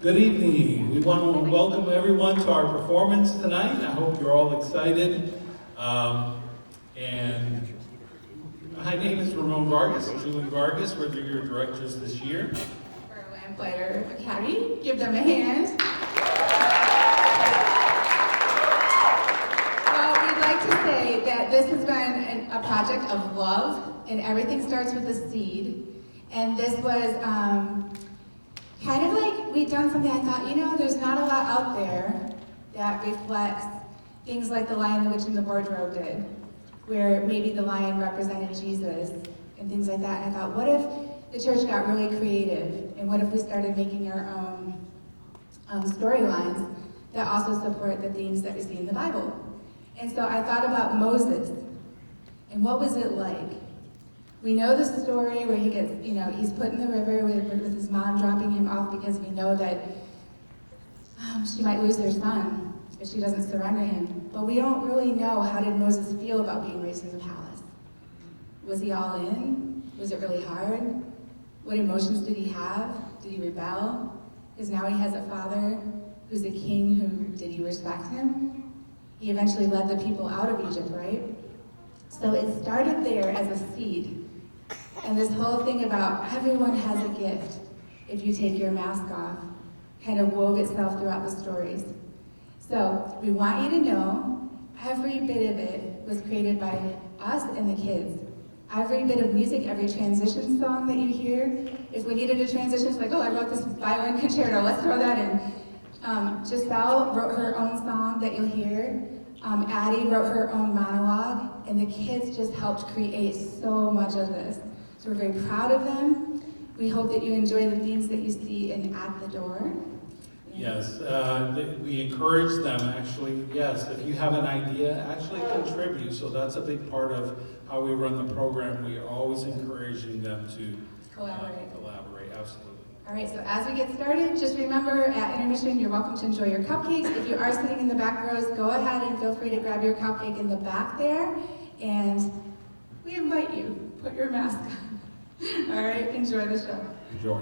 Good evening. We want to welcome everyone to our performance tonight. I hope you're all excited. And my name is Ramon Vargas, Julie Vargas. We're your directors this year. For Lamplighter Academy, give them a hand. Well, we'd like to say that this has been a project of love, and everything starts with a seed. And this was kind of like we'd done something. I thought, there's not a lot out there that reflects things like The Lion, the Witch, and the Wardrobe did, where maybe the lion represented Jesus and things like that. And I thought, what if the church got really creative, and what if we started making our own storylines that also support the themes that we see in the Bible? And so I thought about Moses, and what was it like? We know the story where he gets, he's put in the river with his mom dropping him off because we know that she might lose her son if she doesn't surrender him. But we don't really know, how did Moses feel about being raised in the palace? Was he all in? Was it really hard? What emotions did he have? Did he rebel? Because now he has a father who's a king did he respect him? He eventually led the people out of Egypt, right? So it started there as a seed. And this whole thing about everyone has a gift if you take your mask off kind of wove itself throughout the stories. So we want you to know every bit of it was created by us and the kids. Every bit of music, every transition song that you hear, if we needed a transition, it's like, I wrote this violin concerto, let's throw that in. Giselle wrote her own song that you'll hear. Addie wrote her own monologue, and the kids just helped create so much of this. So we're very proud of them. We hope that you enjoy the themes that you see At the Door. Yes, we encourage them actually, yes, if you have an idea, actually contribute. So that's a big part of how we run the program. We are always encouraging them to collaborate, absolutely. All right, so as we get started, just remember at intermission, you're welcome to enjoy your cupcakes. If you are sitting in the back rows, go ahead and feel free to grab your cupcake in the back there. And we invite you, put your mask on. All right, enjoy the show. Enjoy.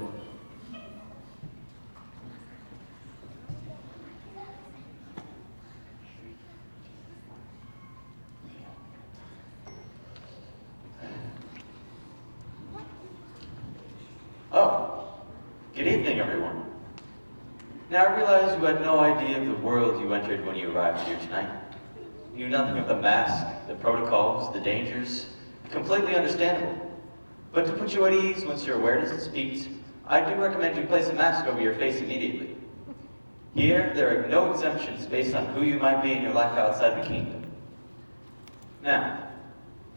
Good evening, everyone. Now I realize you had no idea of the world you entered when you arrived here tonight. You knew nothing of the mask, the protocols, the dangers. Completely understandable. But to put you at ease once your awareness is peaked, I do recommend you place a mask over your face immediately. Here, there are no exemptions based on who you might be in your life outside the kingdom. Now,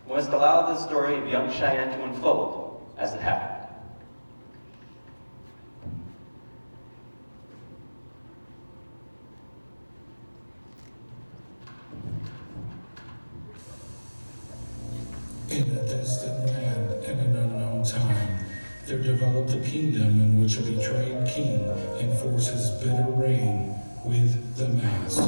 we must allow the story of young Cheyenne to unfold as it happened. In a distant land and an unknown time, there developed a kingdom in which a betrayed king enforced his bitter reign with the mask.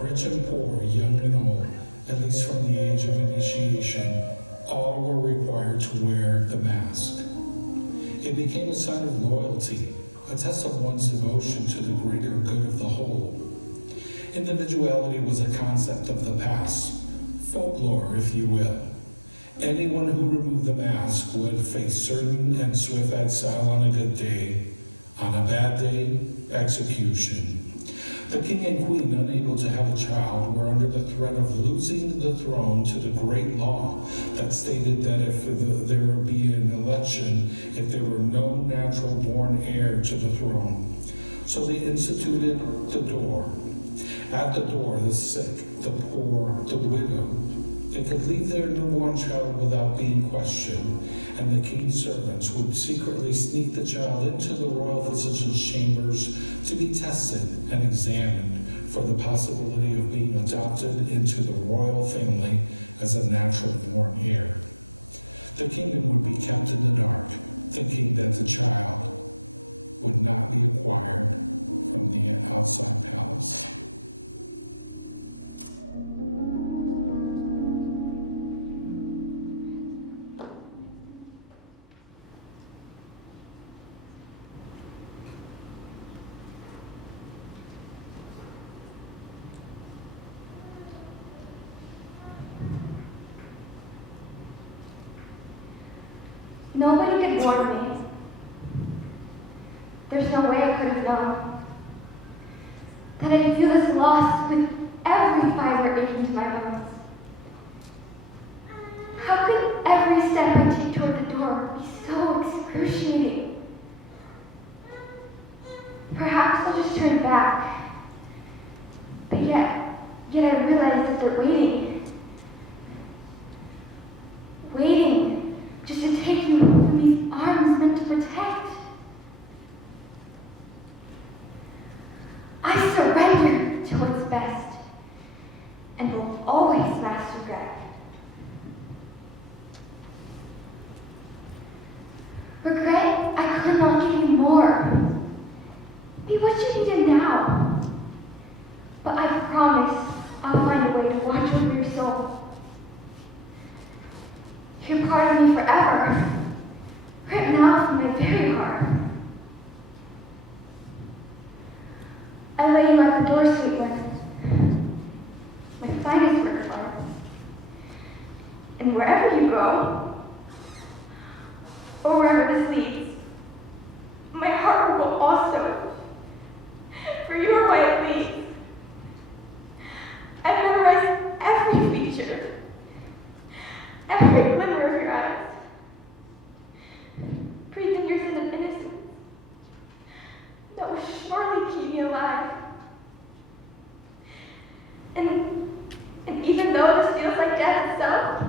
Rich and poor, young and old, at least from the age of initiation, all were required to wear the mask. It became a sign of loyalty, a test of one's devotion to the greater good of the whole. Individuality was a concept of the past. Folklore, if you will. Anyone who removed the mask would face certain and swift exile on a good day. On a bad day, execution. The king and queen, unable to have a child, were under the threat of losing the throne to the great law that stated that if there would be an election, if there were no natural born heir to the throne. So they instituted the door. At the door, the sick, the poor, the widow, they could leave their newborn child without being questioned, and the king's servants would secretly sneak the child into the royal physician's chambers to be tested and examined for the possibility of being adopted into the royal family as a natural born heir. The kingdom would be kept in the dark, thinking that the child would not be acquired from the outside palace. Nobody could warn me. There's no way I could have known that I'd feel this loss with every fiber aching to my bones. How could every step I take toward the door be so excruciating? Perhaps I'll just turn back. But yet I realize that they're waiting just to take you from these arms meant to protect. I surrender to what's best and will always last regret. Regret I could not give you more. Be what you needed now. But I promise I'll find a way to watch over your soul. You're part of me forever, written out from my very heart. I lay you at the door, sweet one, my finest work of art. And wherever you go, or wherever this leads, my heart will go also, for you are why it leads. I've memorized every feature, every glimmer of your eyes, breathed in your sense of innocence that will surely keep me alive. And even though this feels like death itself,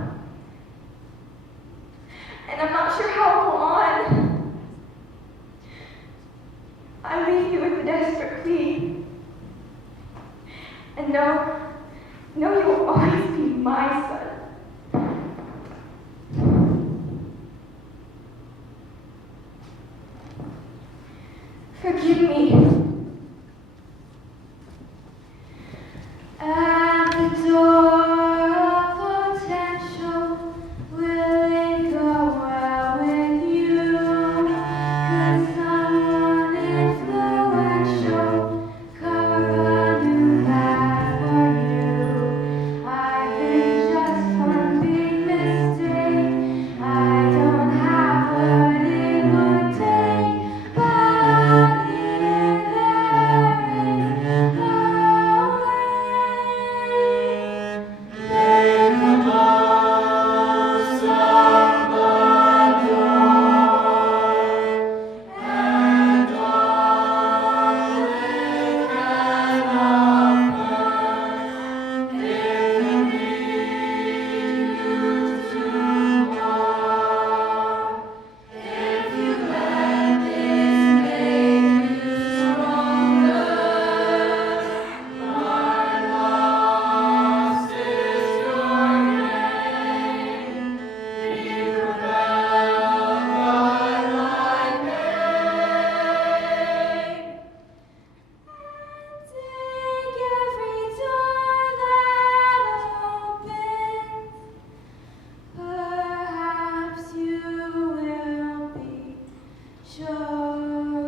and I'm not sure how it will go on, I leave you with a desperate plea. And know you will always be my son. Forgive me. At the door of potential, will it go well with you? Could someone influential carve a new path for you? I've been just one big mistake. I don't have what it would take, but here there is a way. Make the most of the door, and all it can offer. It can lead you to more. If you let this make you stronger, my loss is your gain. Be propelled by my pain. Take every door that opens. Perhaps you will be chosen.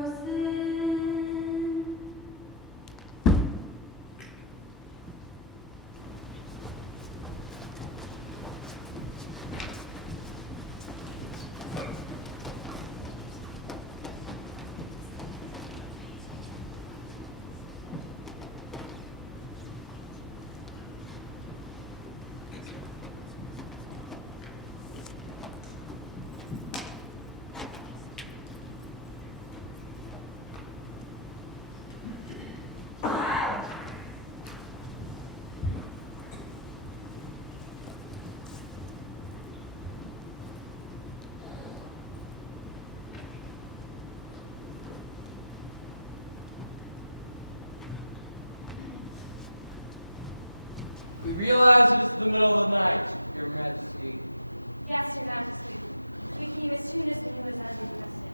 We realize it is the middle of the night, Your Majesty. Yes, Your Majesty. We came as soon as we knew as requested.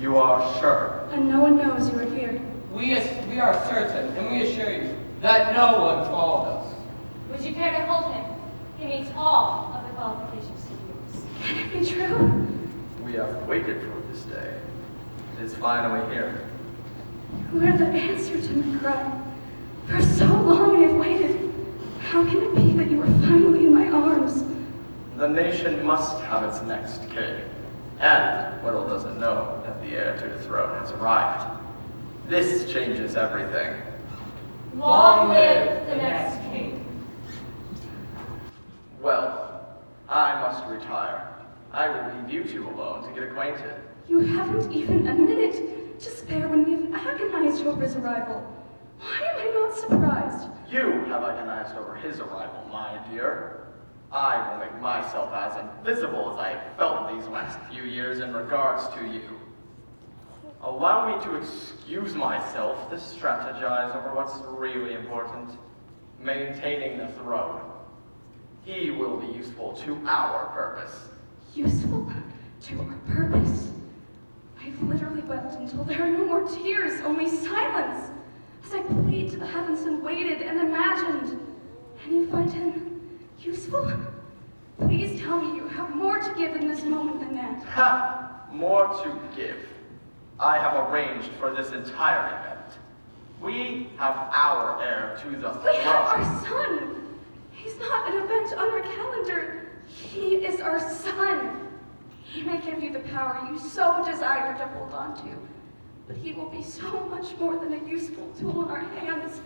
You are sure? And no one knows you are here. We are certain, and we assure you, that no one followed us. Would you care to hold him? He meets all of the qualifications to use. Can it be true? We have waited for this day. It is finally here. You are the answer to my cry. For so long I have waited. How can it be that you are finally in my arms? The nation must have its next king, And Whittle doesn't know that the heir to the throne has arrived. This changes everything. Long live the next king. Well, I must retire. I will leave you two alone to get acquainted. You haven't even a minute to spare when we've agonized over his arrival. Why am I not surprised? You have agonized over his arrival, my dear. I will make myself as invisible as I have felt these last few years in regards to you. Allow me to excuse myself to strategize over what's really important. Maintaining the throne. He will be useful to our purpose. Useful to our purpose. I've literally wept until there are no more tears, only silence. As I plead to the heavens and waited and imagined. And you find him useful? Please tell me you have more to give in this moment than that. Ha! More to give. I have arranged for this entire event. We have our heir to the throne. We have our son. He's not an event on our calendar. He is our son. He may give you the power you so desire to hold on to, but he will be so much more than a useful tool in our hands.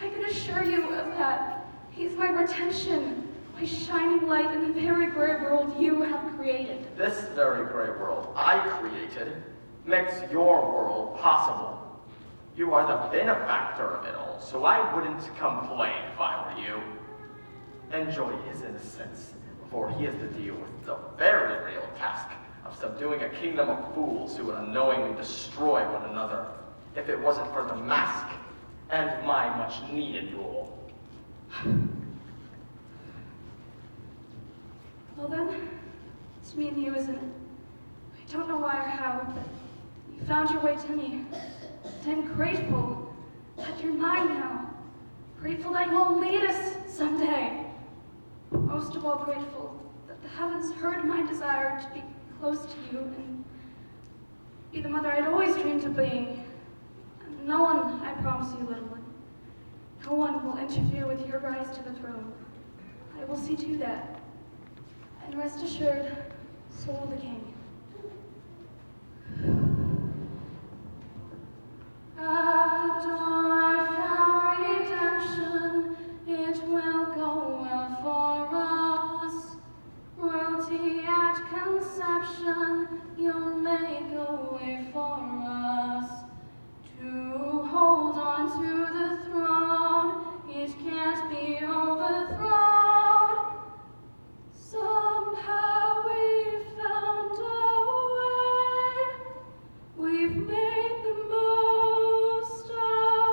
I can assure you of that. He's my redemption, my shining light in the very gray world you have created. This very gray world I created makes your world possible. You are the benefactor of it all, so I wouldn't complain if I were you. Enjoy his innocence before he has to deal with the very real task of subduing a kingdom of fools who would unknowingly destroy one another if it wasn't for the mask and my much-needed rule. Well then, it's me and you, isn't it? I don't know why or how, but you found your way to me. And I'm grateful that you're mine now. Grateful that you will lead us someday. Most of all grateful that the heavens heard my desire to be close to you and be the mother I'd always dreamed of being. And no one, I promise you, little one, no one will interfere with your rise to the throne. I will see to that. And rest assured, so will the king. At the door I found redemption, it will go well for us. Royalty at conception, you'll make a way for us. To hold on to the throne, it can't be overthrown. Somehow we found a way. We've made the most of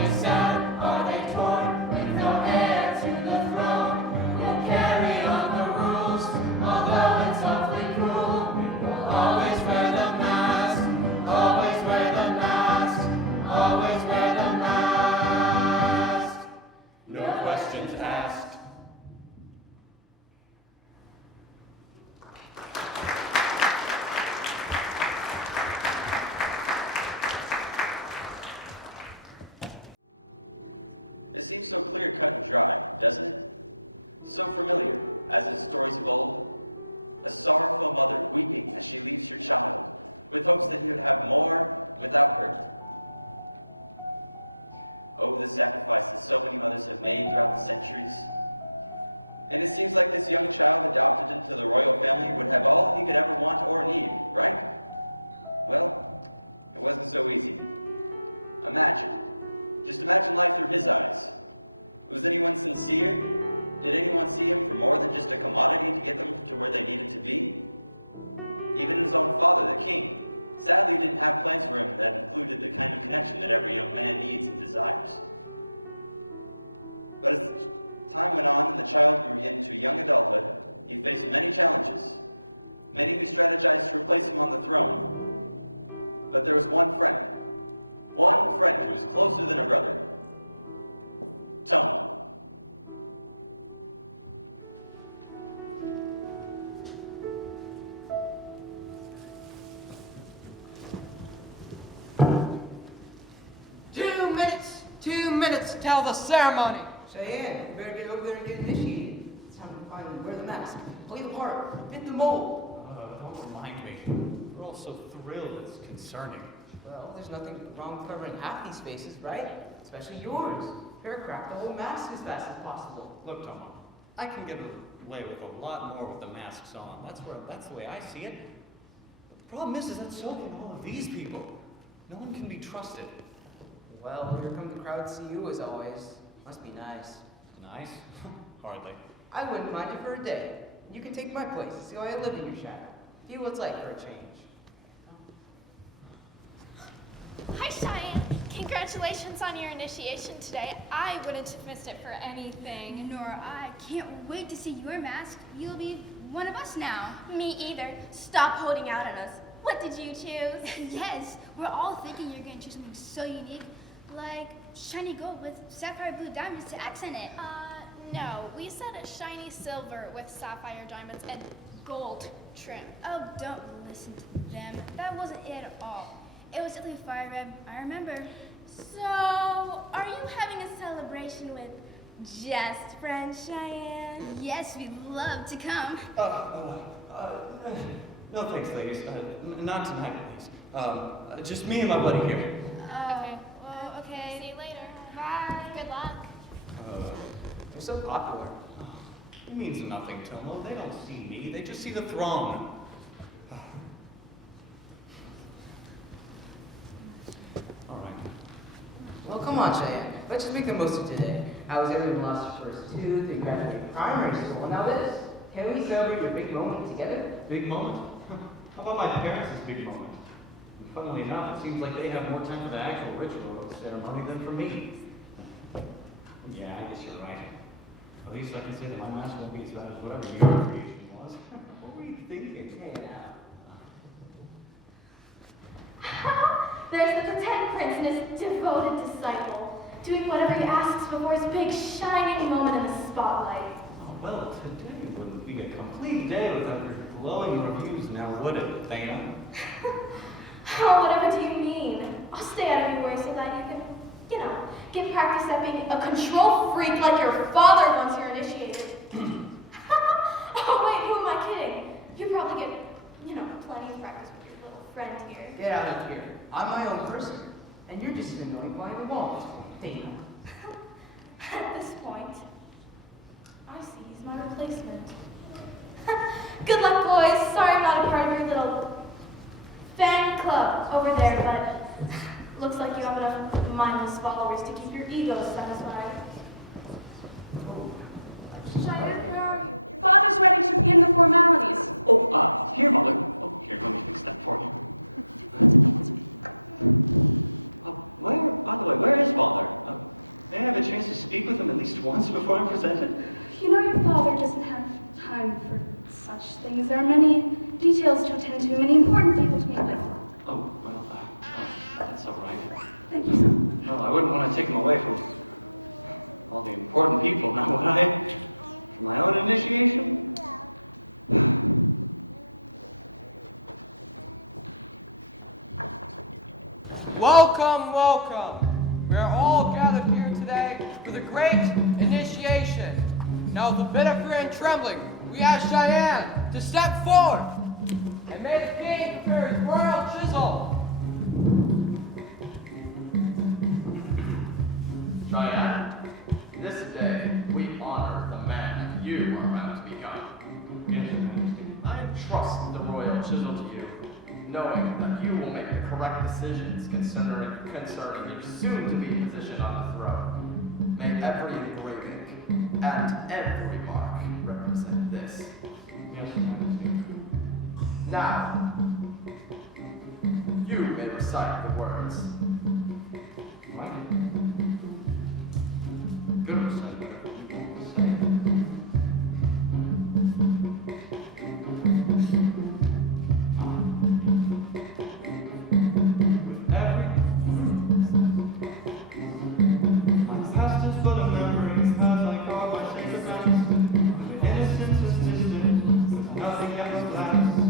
they sad? Are they torn? With no heir to the throne, we'll carry on the rules, although it's awfully cruel. We'll always wear the mask, always wear the mask, always wear the mask. No questions asked. It seems so clear, cut and dry, doesn't it? So familiar, as in stories of old. A sorrowful mother weeping as she leaves her child, with hopes that he would have more without her. Oh, the sacrifices so many mothers have made throughout the centuries. And it seems like this young child adopted into the royal family would have all he could ever want or need, right? Well, it wasn't so easy. Just imagine life through his eyes. Was anyone sincere? Did anyone see him for more than just a commodity to get them to where they needed to be? Even his own father, the king, sadly didn't have plans for him that included the kind of connection that every young man needs and desires. But as time went on and the child grew into young adulthood, he faced many challenges. Many who strategized to replace him on the throne. But there was one friend who was closer than a brother. Tony. Two minutes till the ceremony. Cheyenne, you better get over there and get initiated. It's time to finally wear the mask, play the part, fit the mold. Don't remind me. We're all so thrilled it's concerning. Well, there's nothing wrong with covering half these faces, right? Especially yours. Paragraph the whole mask as fast as possible. Look, Tom, I can get away with a lot more with the masks on. That's the way I see it. The problem is that so can all of these people. No one can be trusted. Well, here come the crowd to see you as always. Must be nice. Nice? Hardly. I wouldn't mind you for a day. You can take my place. See how I live in your shadow. Feel what it's like for a change. Hi, Cheyenne. Congratulations on your initiation today. I wouldn't have missed it for anything. Nor I. Can't wait to see your mask. You'll be one of us now. Me either. Stop holding out on us. What did you choose? Yes, we're all thinking you're going to choose something so unique, like shiny gold with sapphire blue diamonds to accent it. No. We said a shiny silver with sapphire diamonds and gold trim. Oh, don't listen to them. That wasn't it at all. It was definitely fire red. I remember. So, are you having a celebration with just friends, Cheyenne? Yes, we'd love to come. No thanks, ladies. Not tonight, please. Just me and my buddy here. Okay. Well, okay. See you later. Bye. Good luck. You're so popular. It means nothing, Tomo. They don't see me. They just see the throne. All right. Well, come on, Cheyenne. Let's just make the most of today. How was everyone lost your first tooth and graduated primary school? And now this. Can we celebrate your big moment together? Big moment? How about my parents' big moment? And funnily enough, it seems like they have more time for the actual ritual ceremony than for me. Yeah, I guess you're right. At least I can say that my mask won't be as bad as whatever your creation was. What were you thinking? Hey, now. There's the pretend prince and his devoted disciple, doing whatever he asks before his big shining moment in the spotlight. Oh, well, today wouldn't be a complete day without your glowing reviews now, would it, Dana? Oh, whatever do you mean? I'll stay out of your way so that you can, get practice at being a control freak like your father once you're initiated. Oh, wait, who am I kidding? You probably get, plenty of practice with your little friend here. Get out of here. I'm my own person. And you're just an annoying flying the wall. Dana. At this point, I see he's my replacement. Good luck, boys. Sorry I'm not a part of your little fan club over there, but looks like you have enough mindless followers to keep your egos satisfied. Cheyenne, where are you? Your father's ready to begin the formalities. Oh, here, Mother. Oh, here, let me fix that for you. Where on By the way, where is Father? May I have a chance to speak with him at least once before I'm presented? You know your father doesn't have time for such things. There are many details to attend to, many important people to meet with. Oh, well, that's all right. Thank you so much. Well, I wouldn't want to take him away from all the important people, now would I? For my own initiation? Welcome, welcome. We are all gathered here today for the great initiation. Now with a bit of fear and trembling, we ask Cheyenne to step forward. And may the king prepare his royal chisel. Cheyenne, this day we honor the man you are about to become. Yes, Your Majesty. I entrust the royal chisel to you, knowing that you will make the correct decisions concerning your soon-to-be position on the throne. May every engraving and every mark represent this. Yes, Your Majesty. Now, you may recite the words. What? Good recite whatever you want to say. My past is but a memory as I guard my sacred grounds. When innocence is distant, with nothing ever lasts.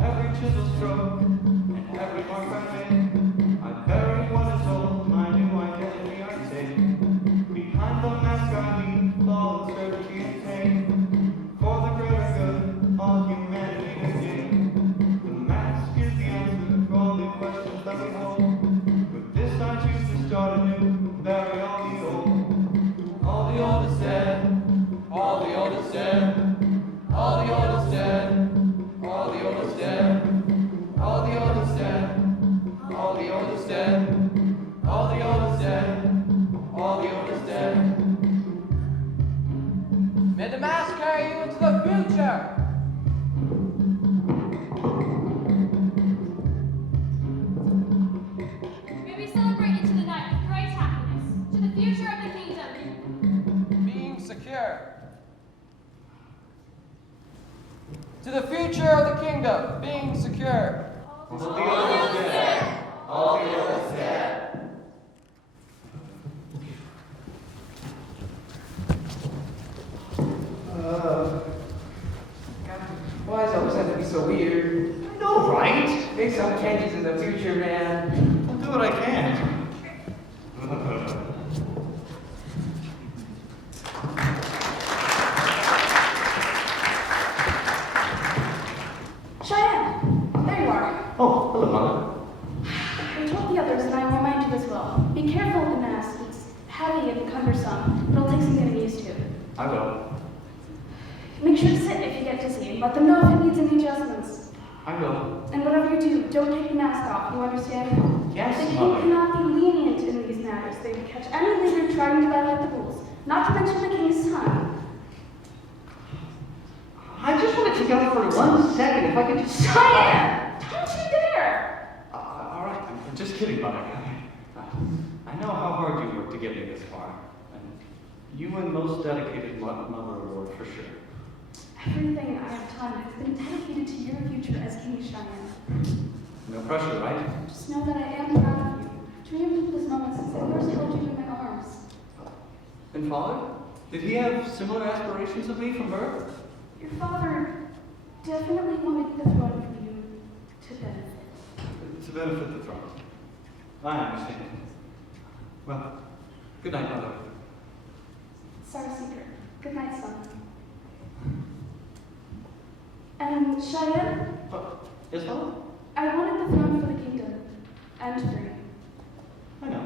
Every chisel stroke and every mark I make, I bury what is old, my new identity I take. Behind the mask I leave, fall uncertainty and pain. For the greater good, all humanity is gained. The mask is the answer for all the questions that we hold. With this I choose to start anew, bury all the old. All the old is dead, all the old is dead, all the old is dead, all the old is dead, all the old is dead, all the old is dead, all the old is dead, all the old is dead. May the mask carry you into the future. May we celebrate into the night with great happiness, to the future of the kingdom. Being secure. To the future of the kingdom, being secure. All the old is dead. All the old is dead. Why does it always have to be so weird? I know, right? Make some changes in the future, man. I'll do what I can. Cheyenne, there you are. Oh, hello, Mother. I told the others, and I will remind you as well. Be careful with the mask. It's heavy and cumbersome. It'll take some getting used to. I will. Make sure to sit if you get dizzy. Let them know if it needs any adjustments. I will. And whatever you do, don't take the mask off. You understand? Yes, The king Mother. cannot be lenient in these matters. They could catch any leader trying to violate the rules. Not to mention the king's son. I just want to take out for 1 second if I could just... Cheyenne! Don't you dare! All right, I'm just kidding, Mother. I know how hard you worked to get me this far. And you and most dedicated Mother Award for sure. Everything I have done has been dedicated to your future as King Cheyenne. No pressure, right? Just know that I am proud of you. Dreamed of this moment since I first held you in my arms. And Father? Did he have similar aspirations of me from birth? Your father definitely wanted the throne for you to benefit. To benefit the throne. I understand. Well, good night, Mother. It's our secret. Good night, son. And Cheyenne, Yes, Father? I wanted the throne for the kingdom and for you. I know.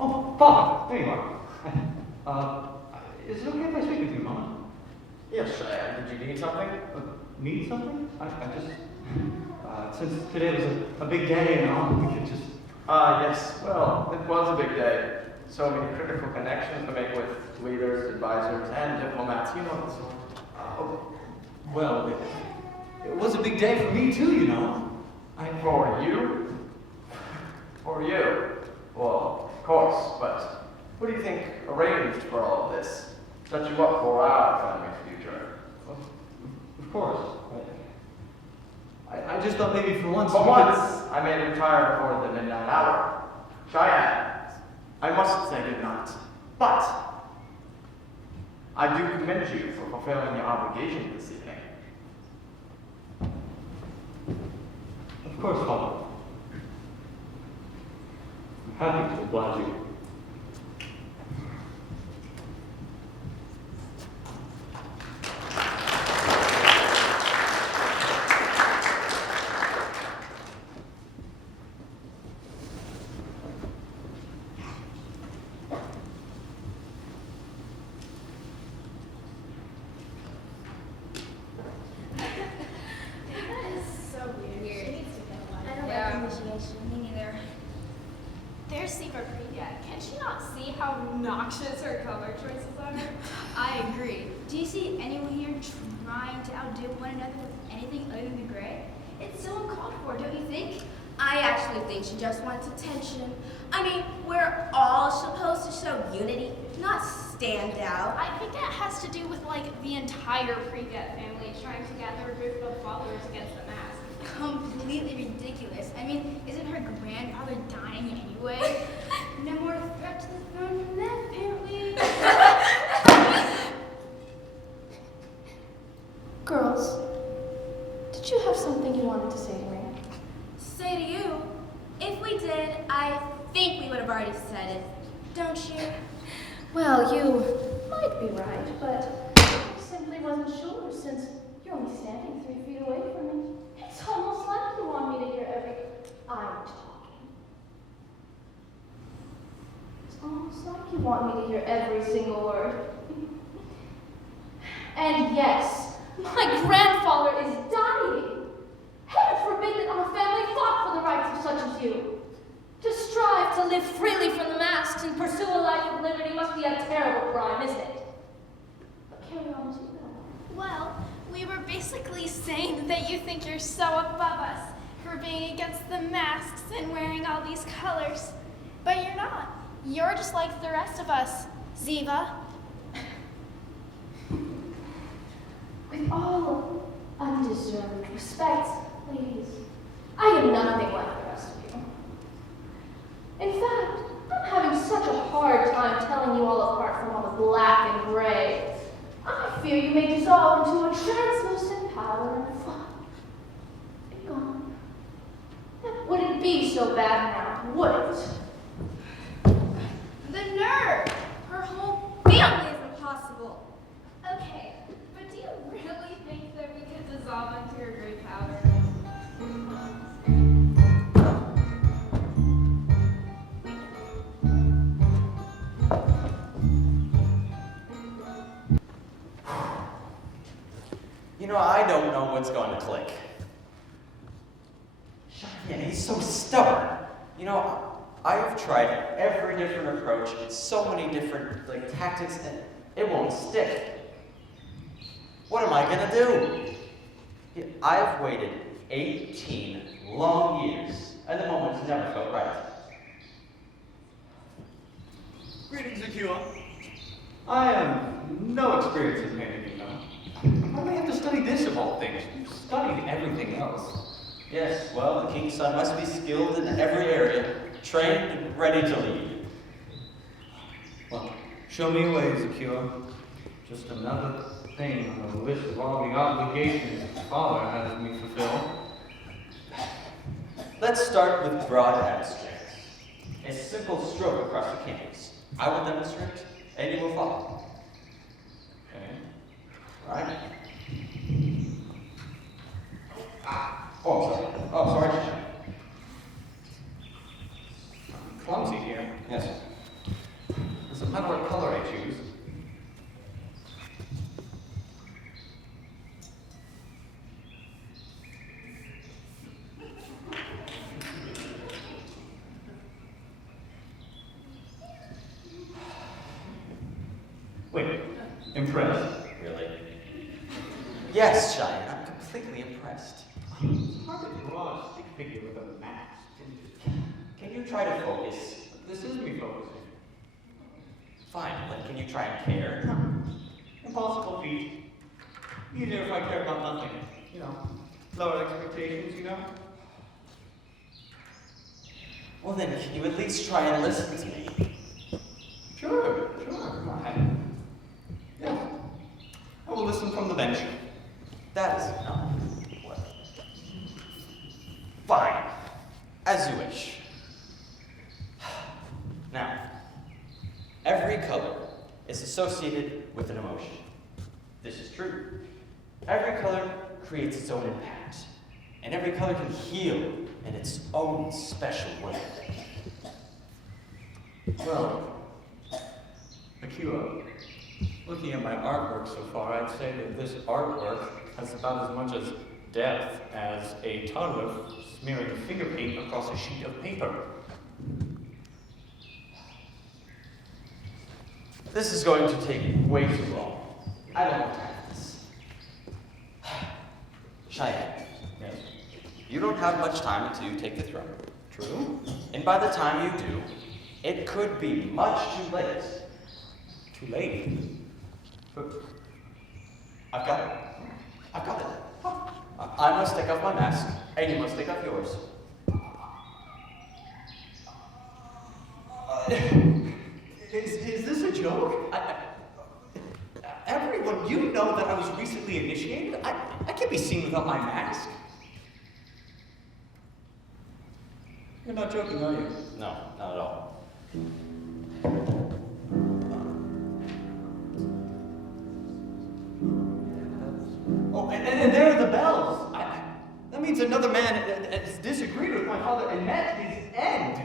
Oh, Father, there you are. Is it okay if I speak with you, Mom? Yes, Cheyenne, did you need something? Need something? I just, since today was a big day and all, we could just... Yes, well, it was a big day. So many critical connections to make with leaders, advisors, and diplomats. You know this one. Well, It was a big day for me too, you know. For you? For you? Well, of course, but who do you think arranged for all of this? Set you up for our family future? Of course. I just thought maybe for once. For once, I may retire before the midnight hour. Cheyenne, I must say goodnight. But I do commend you for fulfilling your obligation this evening. Of course, Father. I'm happy to oblige you. There's Siva Priya. Can she not see how obnoxious her color choices are? I agree. Do you see anyone here trying to outdo one another with anything other than the gray? It's so uncalled for, don't you think? I actually think she just wants attention. I mean, we're all supposed to show unity, not stand out. I think that has to do with, like, the entire Priya family trying to gather a group of followers against the mask. Completely ridiculous. I mean, isn't her grandfather dying anyway? No more threat to the throne from them, apparently. Girls, did you have something you wanted to say to me? Say to you, if we did, I think we would have already said it. Don't you? Well, you might be right, but I simply wasn't sure since you're only standing 3 feet away from me. It's almost like you want me to hear every I'm talking. It's almost like you want me to hear every single word. And yes, my grandfather is dying. Heaven forbid that our family fought for the rights of such as you. To strive to live freely from the masks and pursue a life of liberty must be a terrible crime, isn't it? But carry on as you will. Well, we were basically saying that you think you're so above us for being against the masks and wearing all these colors. But you're not. You're just like the rest of us, Ziva. With all undeserved respect, ladies, I am nothing like the rest of you. In fact, I'm having such a hard time telling you all apart from all the black and gray. I fear you may dissolve into a translucent powder and fly. Be gone. That wouldn't be so bad now, would it? The nerve! Her whole family is impossible. Okay, but do you really think that we could dissolve into your gray powder? You know, I don't know what's going to click. Yeah, he's so stubborn. You know, I've tried every different approach and so many different tactics, and it won't stick. What am I gonna do? Yeah, I've waited 18 long years, and the moment's never felt right. Greetings, Akua. I have no experience in painting, you know. I may have to study this of all things. You've studied everything else. Yes, well, the king's son must be skilled in every area, trained and ready to lead. Well, show me ways, Akua. Just another thing on the list of all the obligations his father has me fulfill. Let's start with broad abstracts. A simple stroke across the canvas. I will demonstrate, and you will follow. Okay. Right? Oh, sorry. Oh, sorry. I'm clumsy here. Yes. Does it matter what color I choose? Wait, impressed? Really? Yes, Shine. I'm completely impressed. figure with a mask. Can you try to focus? This is me focusing. Fine, then can you try and care? Impossible feat. Easier if I care about nothing. You know, lower expectations, you know? Well then, if you at least try and listen to me. Sure, come on. Yeah. I will listen from the bench. That is not what. Fine. As you wish. Now, every color is associated with an emotion. This is true. Every color creates its own impact, and every color can heal in its own special way. Well, Akira, looking at my artwork so far, I'd say that this artwork has about as much as depth as a toddler smearing finger paint across a sheet of paper. This is going to take way too long. I don't have time for this. Cheyenne. Yes. You don't have much time until you take the throne. True. And by the time you do, it could be much too late. Too late. But I've got it. I've got it. I must take off my mask, and you must take off yours. is this a joke? Everyone, you know that I was recently initiated. I can't be seen without my mask. You're not joking, are you? No, not at all. Oh, and there are the bells. That means another man has disagreed with my father and met his end.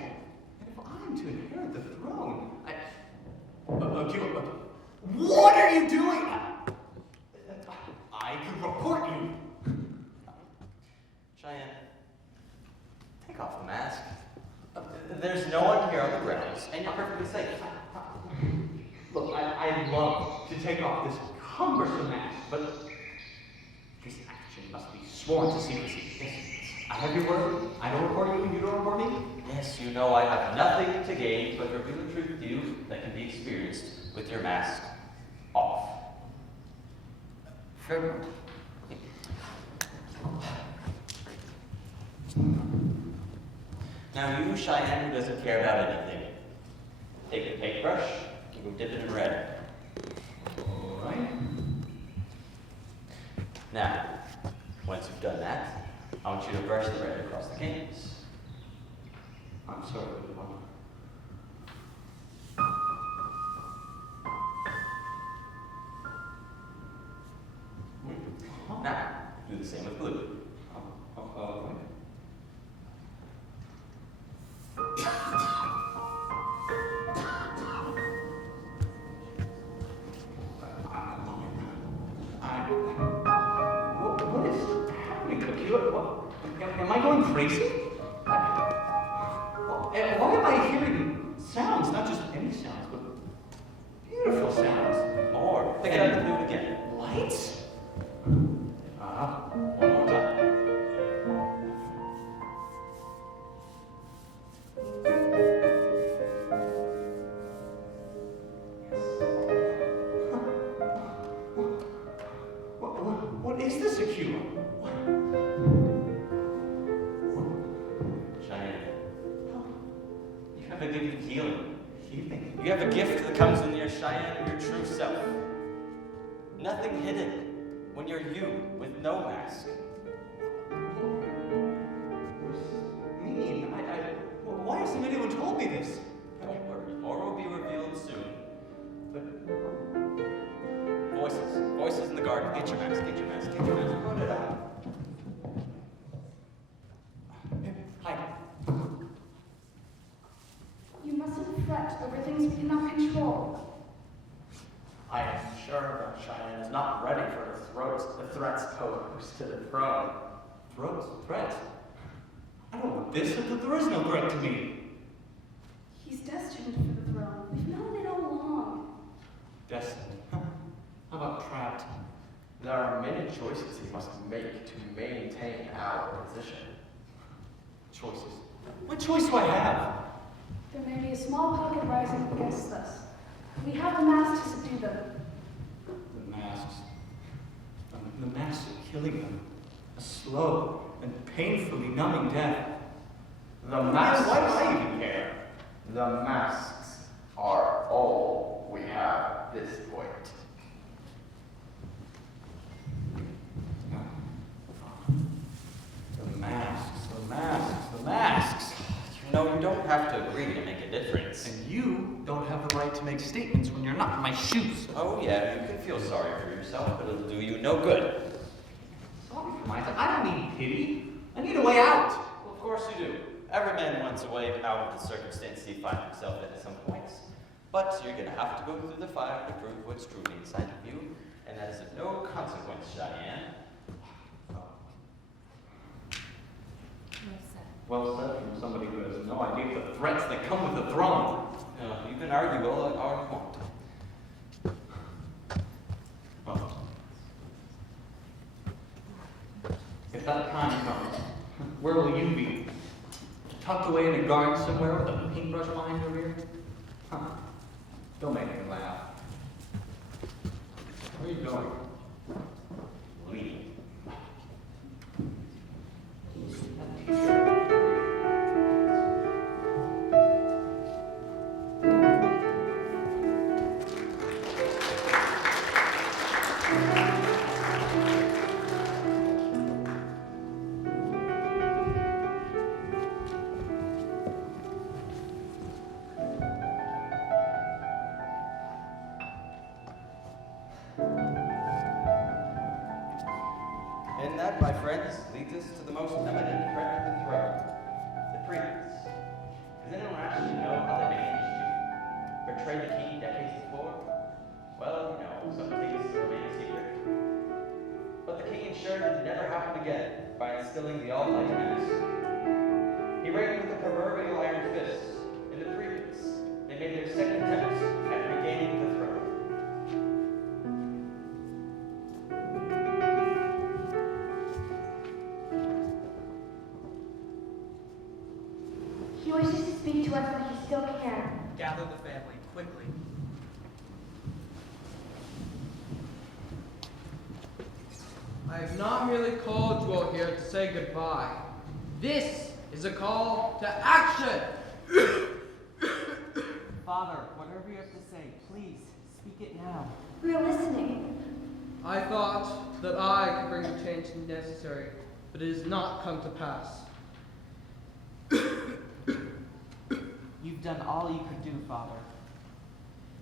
And if I'm to inherit the throne, Akira, what are you doing? I could report you. Cheyenne, take off the mask. There's no one here on the grounds, and you're perfectly safe. Look, I'd love to take off this cumbersome mask, but this action must be sworn to secrecy. Yes, I have your word. I don't report you, and you don't report me. Yes, you know I have nothing to gain but reveal the truth to you that can be experienced with your mask off. Fair point. Now you, Cheyenne, who doesn't care about anything, take a paintbrush and dip it in red. Alright. Now, once you've done that, I want you to brush the red across the canvas. I'm sorry, little one. Now, do the same with blue. Okay. What is happening, Akira? Am I going crazy? Why am I hearing sounds? Not just any sounds, but beautiful sounds. Or, again, the blue again. Lights? One more time. What is this, Akira? Cheyenne, you have a gift of healing. Healing? You have a gift that comes when you're Cheyenne, your true self. Nothing hidden when you're you with no mask. What do you mean? Why hasn't anyone told me this? More will be revealed soon. But voices in the garden. Get your mask, get your mask, get your mask. Put it on. Hi. You mustn't fret over things we cannot control. I am sure that Cheyenne is not ready for the threats posed to the throne. Threats? I don't want this. There is no threat to me. He's destined for the throne. We've known it all along. Destiny. How about Pratt? There are many choices he must make to maintain our position. Choices. What choice do I have? There may be a small pocket rising against us. We have the mass to subdue them. The masks. The masks are killing them. A slow and painfully numbing death. The masks. Why does I even care? The masks are all we have at this point. The masks, the masks, the masks. No, we don't have to agree to make a difference. And you don't have the right to make statements when you're not in my shoes. Oh yeah, you can feel sorry for yourself, but it'll do you no good. Sorry for myself. I don't need pity. I need a way out. Well, of course you do. Every man wants a way out of the circumstance he finds himself in at some points. But you're going to have to go through the fire to prove what's truly inside of you, and that's of no consequence, Cheyenne. Well said from somebody who has no idea the threats that come with the throne. No, you can argue all you want. Well, if that time comes, where will you be? Tucked away in a garden somewhere with a paintbrush behind your ear? Huh. Don't make me laugh. Where are you going? Leave. That t-shirt. And that, my friends, leads us to the most eminent threat to the throne, the priests. Does anyone actually know how they managed to betray the king decades before? Well, you know, some things to remain a secret. But the king ensured that it never happened again by instilling the almighty mask. He reigned with the proverbial iron fist, and the priests, they made their second attempts at regaining the throne. He wishes to speak to us, but he still can. Gather the family quickly. I have not merely called you all here to say goodbye. This is a call to action! Father, whatever you have to say, please, speak it now. We're listening. I thought that I could bring the change necessary, but it has not come to pass. You've done all you could do, Father.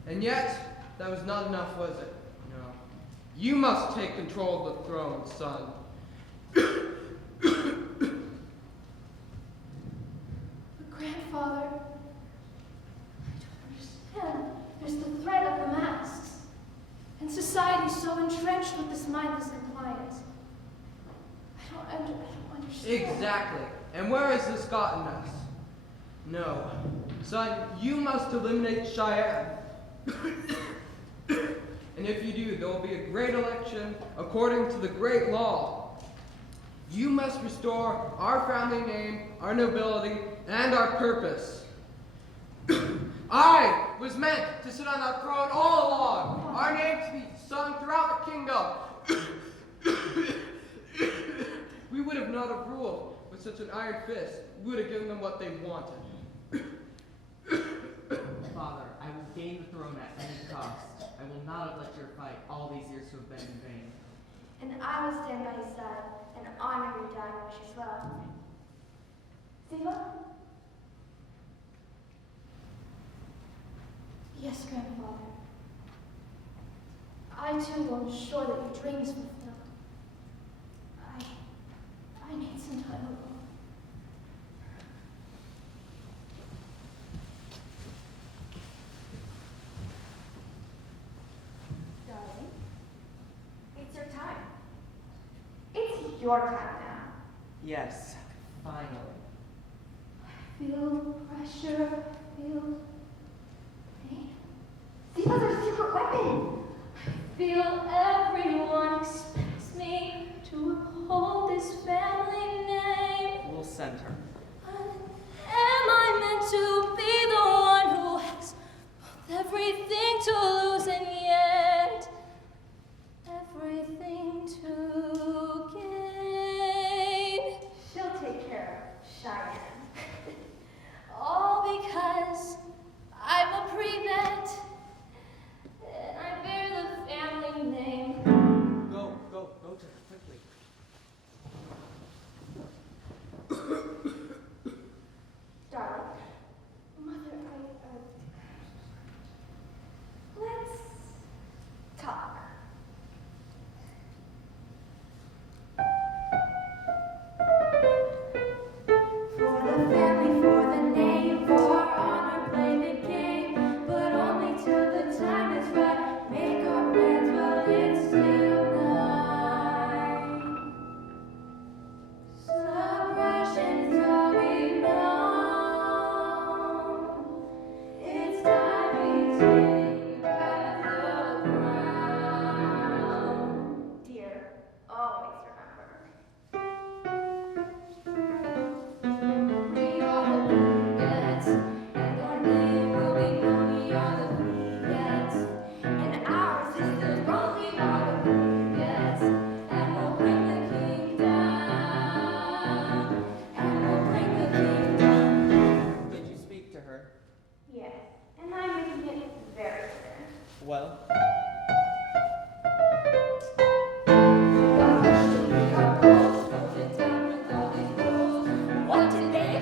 And yet, that was not enough, was it? No. You must take control of the throne, son. But grandfather, I don't understand. There's the threat of the masks. And society's so entrenched with this mindless compliance. I don't understand. Exactly. And where has this gotten us? No. Son, you must eliminate Cheyenne. And if you do, there will be a great election according to the great law. You must restore our family name, our nobility, and our purpose. I was meant to sit on that throne all along. Our name to be sung throughout the kingdom. We would have not have ruled with such an iron fist. We would have given them what they wanted. Father, I will gain the throne at any cost. I will not have let your fight all these years to have been in vain. And I will stand by his side and honor your dying wish as well. Siva? Yes, grandfather. I too will ensure that your dreams are fulfilled. I need some time alone. Darling, it's your time. It's your time now. Yes, finally. Feel pressure, feel pain. These are a secret weapon. Feel everyone expects me to uphold this family name. We'll send her. I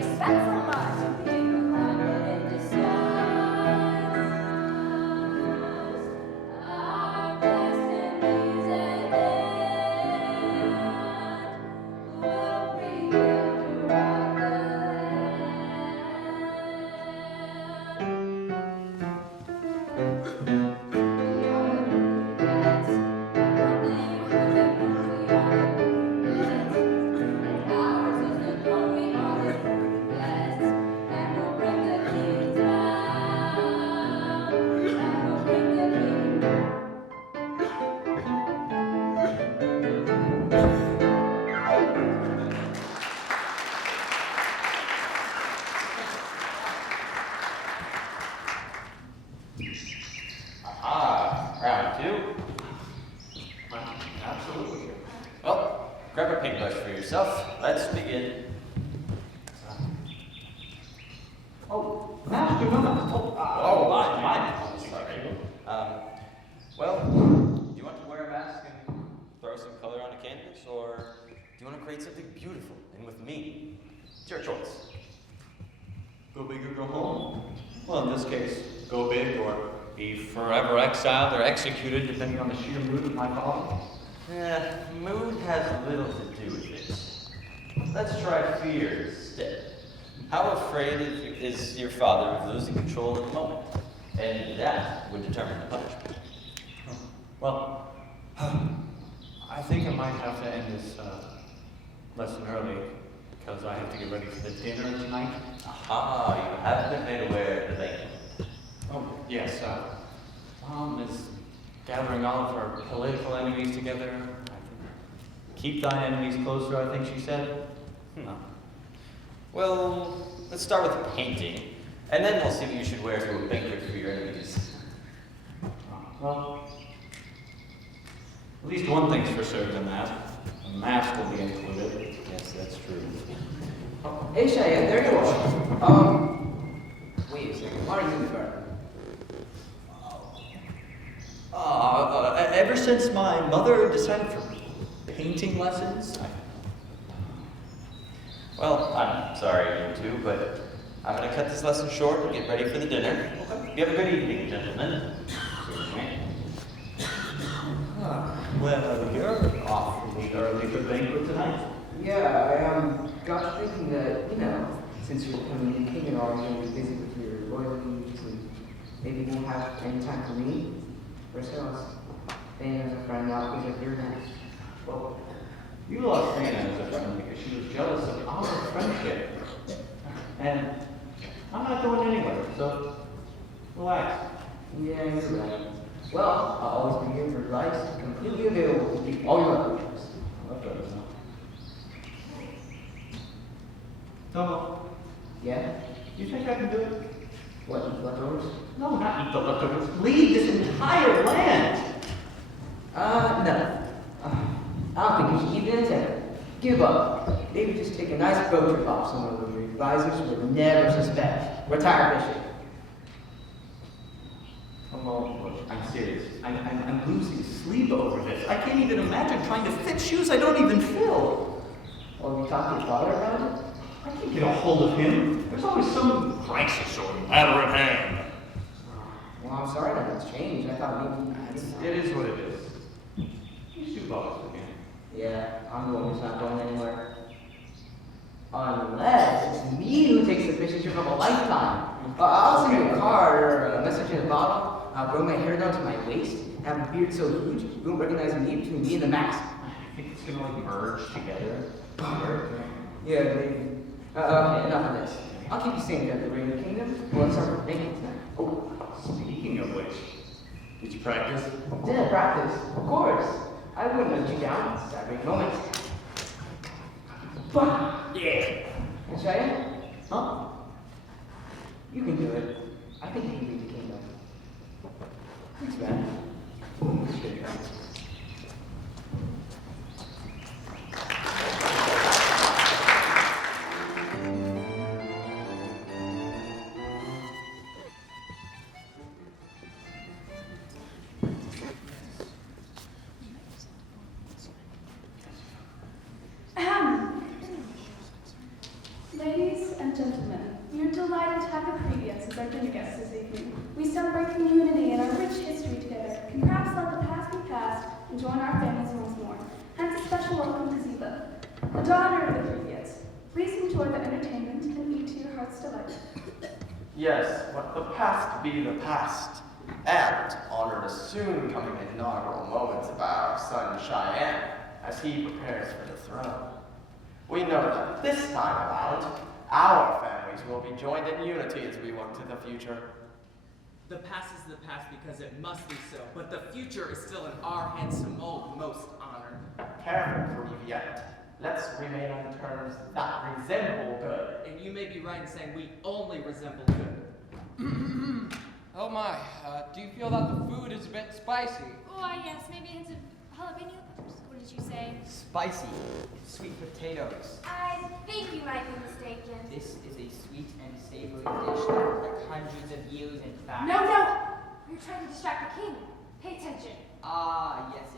expect from us? Round two. Absolutely. Well, grab a paintbrush for yourself. Let's begin. Oh, Master, no, my apologies. Sorry. Well, do you want to wear a mask and throw some color on a canvas, or do you want to create something beautiful and with meaning? It's your choice. Go big or go home. Well, in this case, go big or be forever exiled or executed, depending on the sheer mood of my father. Mood has little to do with it. Let's try fear instead. How afraid is your father of losing control at the moment? And that would determine the punishment. Well, I think I might have to end this lesson early, because I have to get ready for the dinner tonight. Aha, you haven't been made aware of the thing. Oh, yes, Mom is gathering all of her political enemies together. Keep thy enemies closer, I think she said. Well, let's start with the painting, and then we'll see what you should wear to a banquet for your enemies. Well, at least one thing's for certain, Matt. A mask will be included. Yes, that's true. Oh, hey, Cheyenne, there you are. Wait a second. Why are you in the garden? Ever since my mother decided for painting lessons. Well, I'm sorry, you two, but I'm going to cut this lesson short and get ready for the dinner. You have a good evening, gentlemen. Well, you're awfully early for the banquet tonight. Yeah, I got to thinking that, since you're coming in King and all, you're going to be busy with your royalties and maybe won't have any time for me. First I was Dana as a friend, now he's like, you're next. Well, you lost Dana as a friend because she was jealous of our friendship. And I'm not going anywhere, so relax. Yeah, you're right. Well, I'll always be here for advice, completely available to keep all your leftovers. Leftovers, huh? Tomo. Yeah? You think I can do it? What, eat leftovers? No, not eat the leftovers. Lead this entire land! No. I don't think you should keep the antenna. Give up. Maybe just take a nice boat trip off somewhere where your advisors would never suspect. Retire fishing. Oh, I'm serious. I'm losing sleep over this. I can't even imagine trying to fit shoes I don't even fill. Well, you talked to your father about it? I can't get a hold of him. There's always some crisis or matter at hand. Well, I'm sorry that it's changed. I thought maybe... It is what it is. These two bothers again. Yeah, I'm the one who's not going anywhere. Unless it's me who takes the fishing trip of a lifetime. I'll send you a card or a message in a bottle. I'll grow my hair down to my waist, have a beard so huge you won't recognize me between me and the mask. I think it's gonna like merge together. Yeah, maybe. Okay, enough of this. I'll keep you sane at the Raven Kingdom. Let's start making tonight. Oh, speaking of which, did you practice? Did I practice? Of course. I wouldn't let you down at every moment. Yeah. Cheyenne? Huh? You can do it. I think you can beat the kingdom. Thanks, man. Ladies and gentlemen, we are delighted to have the previous as our dinner guests this evening. We celebrate community and our rich history together, can perhaps let the past be past and join our families once more. Hence a special welcome to Ziva, the daughter of the previous. Please enjoy the entertainment and eat to your heart's delight. Yes, let the past be the past, and honor the soon coming inaugural moments of our son Cheyenne as he prepares for the throne. We know that this time around, our families will be joined in unity as we look to the future. The past is the past because it must be so, but the future is still in our hands to mold, most honored. Careful, yet. Let's remain on terms that resemble good. And you may be right in saying we only resemble good. Oh my, do you feel that the food is a bit spicy? Why, yes, maybe hints of jalapeno peppers. What did you say? Spicy, sweet potatoes. I think you might be mistaken. This is a sweet and savory dish that was like hundreds of years in fact. No, no! You're trying to distract the king. Pay attention. Ah, yes.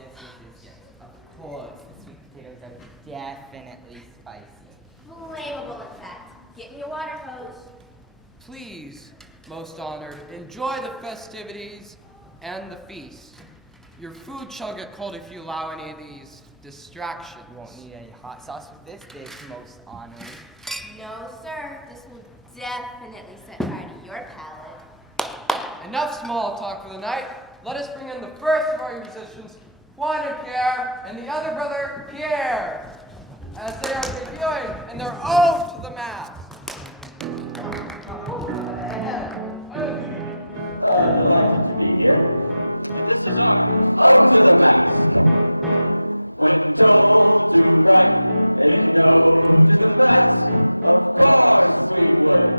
Of course, the sweet potatoes are definitely spicy. Flammable, in fact. Get me a water hose. Please, most honored, enjoy the festivities and the feast. Your food shall get cold if you allow any of these distractions. You won't need any hot sauce for this dish, most honored. No, sir. This will definitely set fire to your palate. Enough small talk for the night. Let us bring in the first of our musicians, Juan and Pierre, and the other brother, Pierre, as they are debuting in their ode to the Mass. Delighted to be here. And this is our ode to the Mask. When told to write an ode to the Mask, of course we would.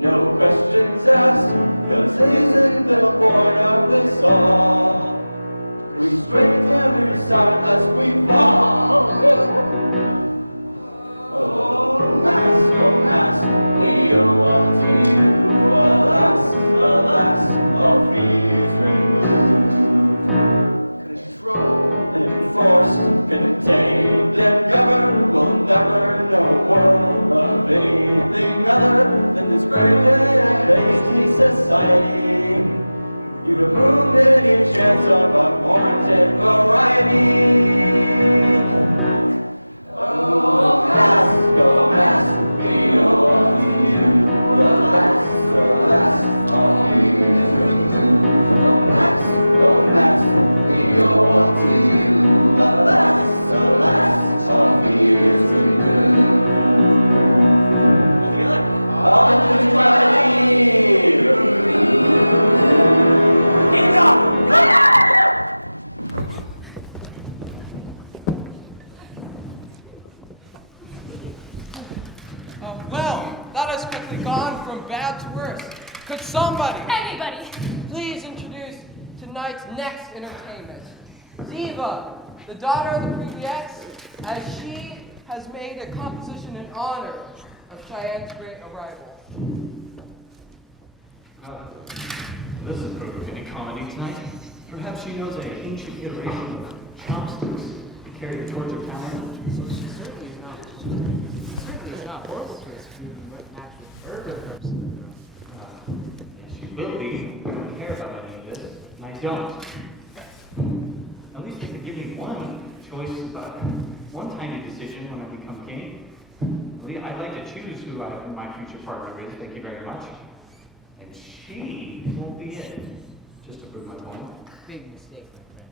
No questions asked, 'cause isn't the point of this song? Restraint every side lest we fall. Oh, Mask, we owe all to you. Alas, all fears removed. Controlled, enforced, contained, and governed. We'll never know a world of anything other than this great and hasty society. You removed any chance of unwarranted variety. Oh, Mask, we owe all to you. Alas, all fears removed. Oh, Mask, we owe all to you. Alas, all fears removed. On the Well, that has quickly gone from bad to worse. Could somebody, Anybody. please introduce tonight's next entertainment? Ziva, the daughter of the previous, as she has made a composition in honor of Cheyenne's great arrival. This is provoking comedy tonight. Perhaps she knows an ancient iteration of chopsticks to carry the torch of talent. Certainly is not a horrible choice for you to match with burger herbs. Yes, she will be. I don't care about any of this, and I don't. At least they could give me one choice about one tiny decision when I become king. I'd like to choose who my future partner is, thank you very much. And she will be it. Just to prove my point. Big mistake, my friend.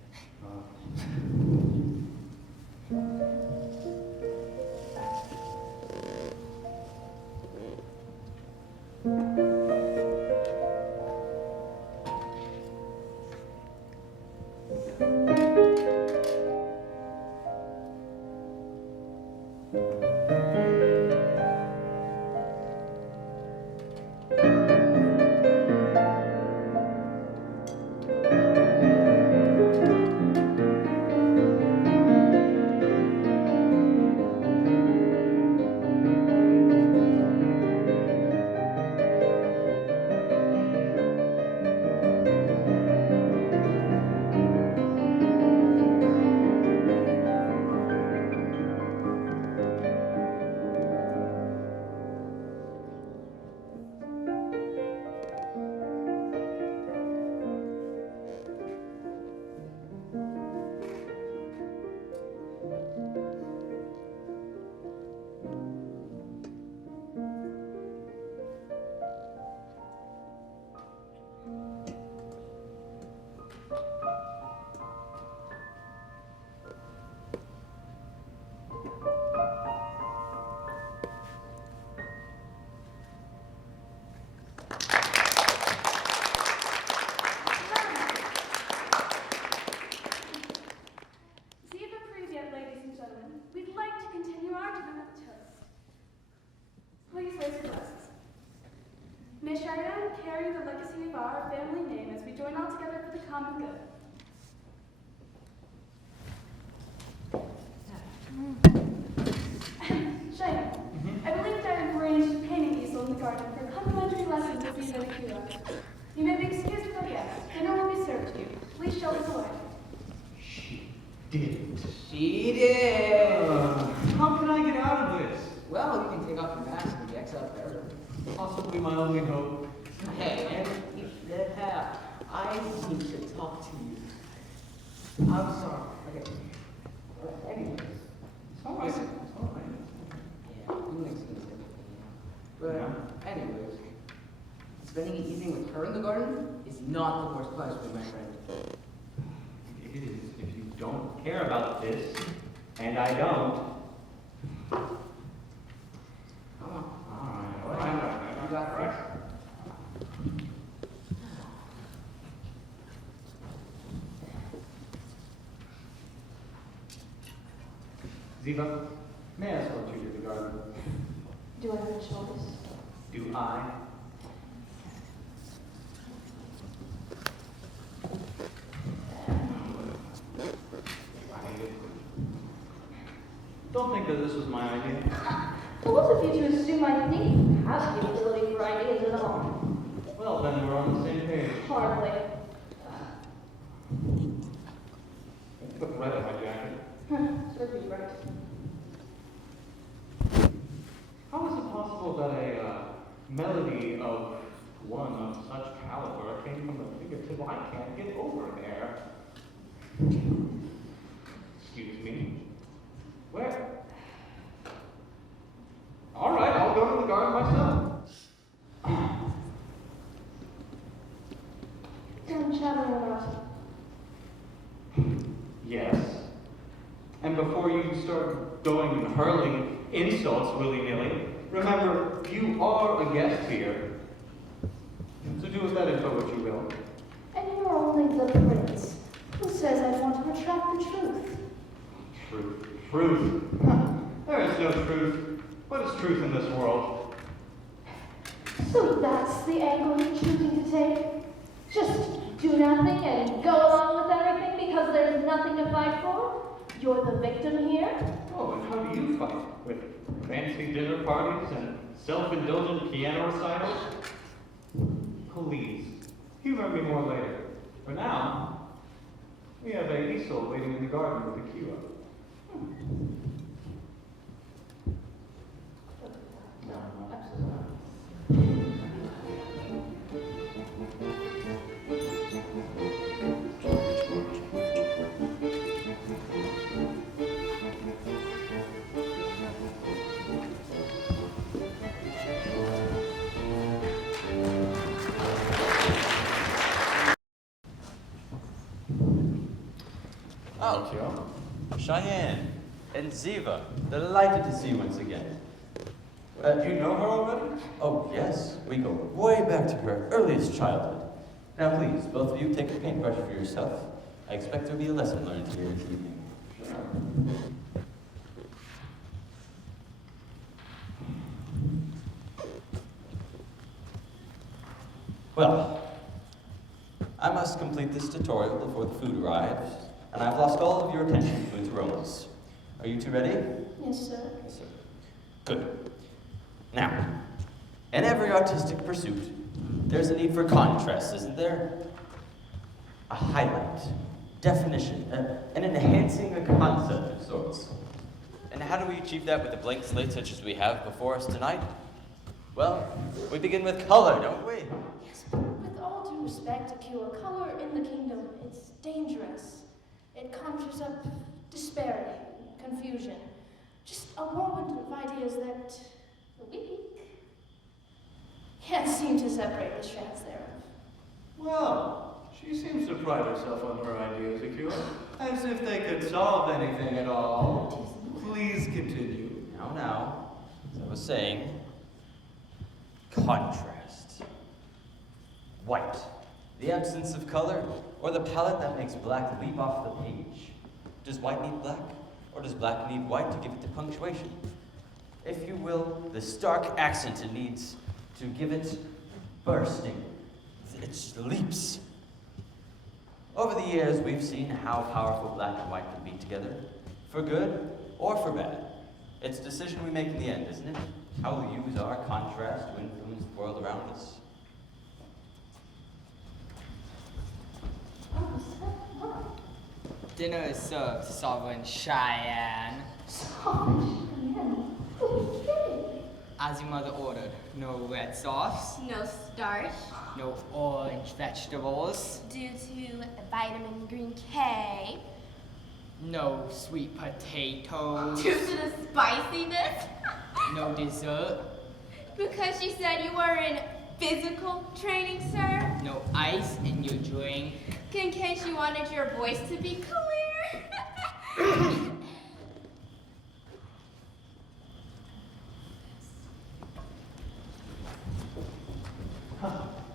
Cheyenne carry the legacy of our family name as we join all together for the common good. Cheyenne, I believe that I've arranged a painting easel in the garden for complimentary lessons with you and Akira. You may be excused for the guests. Dinner will be served to you. Please show us the way. Didn't. She did. How can I get out of this? Well, you can take off your mask and be exiled forever. Possibly my only hope. Hey, I need to talk to you. I'm sorry. Okay. Anyways. It's all right. Listen. It's all right. Yeah, you can excuse everything, you know. But anyways, spending an evening with her in the garden is not the worst punishment, my friend. It is if you don't care about this, and I don't. All right. You got this. Ziva, may I escort you to the garden? Do I have a choice? Do I? Don't think that this was my idea. Who was it for you to assume I think you have the ability for ideas at all? Well, then we're on the same page. Hardly. Put red in my jacket. Could be right. How is it possible that a melody of one of such caliber came from a fingertip I can't get over there? Excuse me? Where? All right, I'll go to the garden myself. Done chattering about Yes. And before you start going and hurling insults willy-nilly, remember, you are a guest here. So do with that info what you will. And you're only the prince. Who says I want to retract the truth? Truth. Truth. There is no truth. What is truth in this world? So that's the angle you're choosing to take? Just do nothing and go along with everything because there is nothing to fight for? You're the victim here? Oh, and how do you fight? With fancy dinner parties and self-indulgent piano recitals? Please, humor me more later. For now, we have a easel waiting in the garden with a Akira. No, absolutely. Cheyenne and Ziva, delighted to see you once again. Do you know her already? Oh, yes, we go way back to her earliest childhood. Now, please, both of you take a paintbrush for yourself. I expect there will be a lesson learned here this evening. Well, I must complete this tutorial before the food arrives, and I've lost all of your attention to its roles. Are you two ready? Yes, sir. Good. Now, in every artistic pursuit, there's a need for contrast, isn't there? A highlight, definition, an enhancing the concept of sorts. And how do we achieve that with a blank slate such as we have before us tonight? Well, we begin with color, don't we? Yes, but with all due respect to Cure, color in the kingdom, it's dangerous. It conjures up disparity, confusion, just a whirlwind of ideas that we can't seem to separate the strands thereof. Well, she seems to pride herself on her ideas, if you will, as if they could solve anything at all. Please continue. Now, as I was saying, contrast. White, the absence of color, or the palette that makes black leap off the page. Does white need black, or does black need white to give it the punctuation? If you will, the stark accent it needs to give it bursting its leaps. Over the years, we've seen how powerful black and white can be together, for good or for bad. It's a decision we make in the end, isn't it? How we use our contrast to influence the world around us. Dinner is served, Sovereign Cheyenne. As your mother ordered, no red sauce, No starch. no orange vegetables, Due to the vitamin green K. no sweet potatoes, Due to the spiciness. no dessert, Because you said you were in physical training, sir. no ice in your drink. In case you wanted your voice to be clear.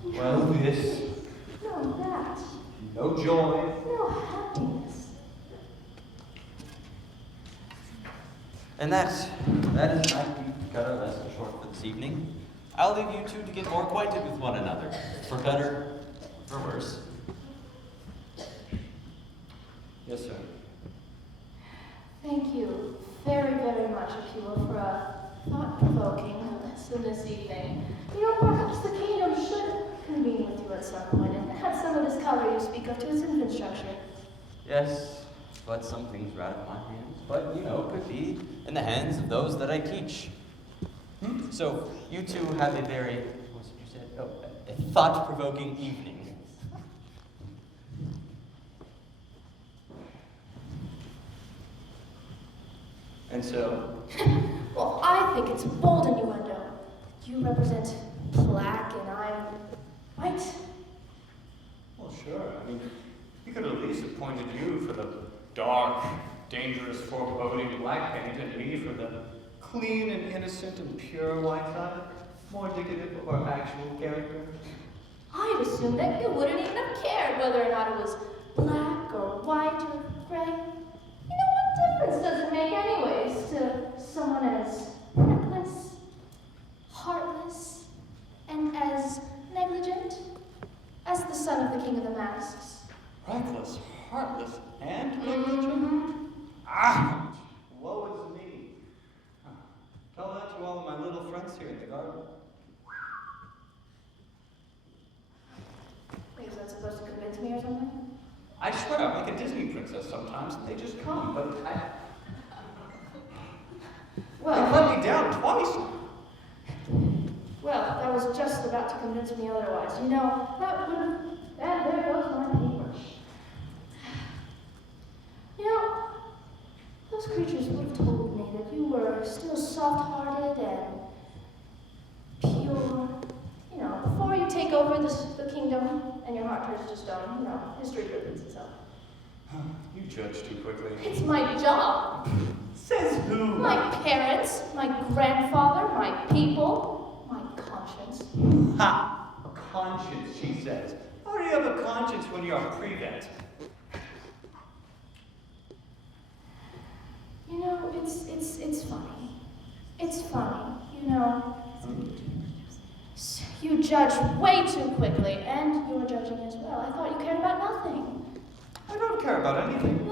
Well, this, No, that. no joy. No happiness. And that is my cut our lesson short for this evening. I'll leave you two to get more acquainted with one another, for better, for worse. Yes, sir. Thank you very, very much, Akila, for a thought-provoking lesson this evening. You know, perhaps the kingdom should convene with you at some point and have some of this color you speak of to its infrastructure. Yes, but some things are out of my hands. But, you know, it could be in the hands of those that I teach. So, you two have a very, what's what you said? Oh, a thought-provoking evening. And so, Well, I think it's a bold innuendo. You represent black and I'm white. well, sure. I mean, you could at least have pointed you for the dark, dangerous, foreboding black paint, and me for the clean and innocent and pure white side, more indicative of our actual character. I'd assume that you wouldn't even have cared whether or not it was black or white or gray. You know, what difference does it make anyways to someone as reckless, heartless, and as negligent as the son of the King of the Masks? Reckless, heartless, and woe is me. Tell that to all of my little friends here in the garden. Wait, is that supposed to convince me or something? I swear I'm like a Disney princess sometimes, and they just come, but You've Well, let me down twice. well, that was just about to convince me otherwise. You know, there goes my paintbrush. You know, those creatures would have told me that you were still soft-hearted and pure. You know, before you take over the kingdom and your heart turns to stone, you know, history repeats itself. You judge too quickly. It's my job. Says who? My parents, my grandfather, my people, my conscience. Ha! A conscience, she says. How do you have a conscience when you're a pre-vet? You know, it's funny. It's funny, you know. You judge way too quickly, and you're judging as well. I thought you cared about nothing. I don't care about anything.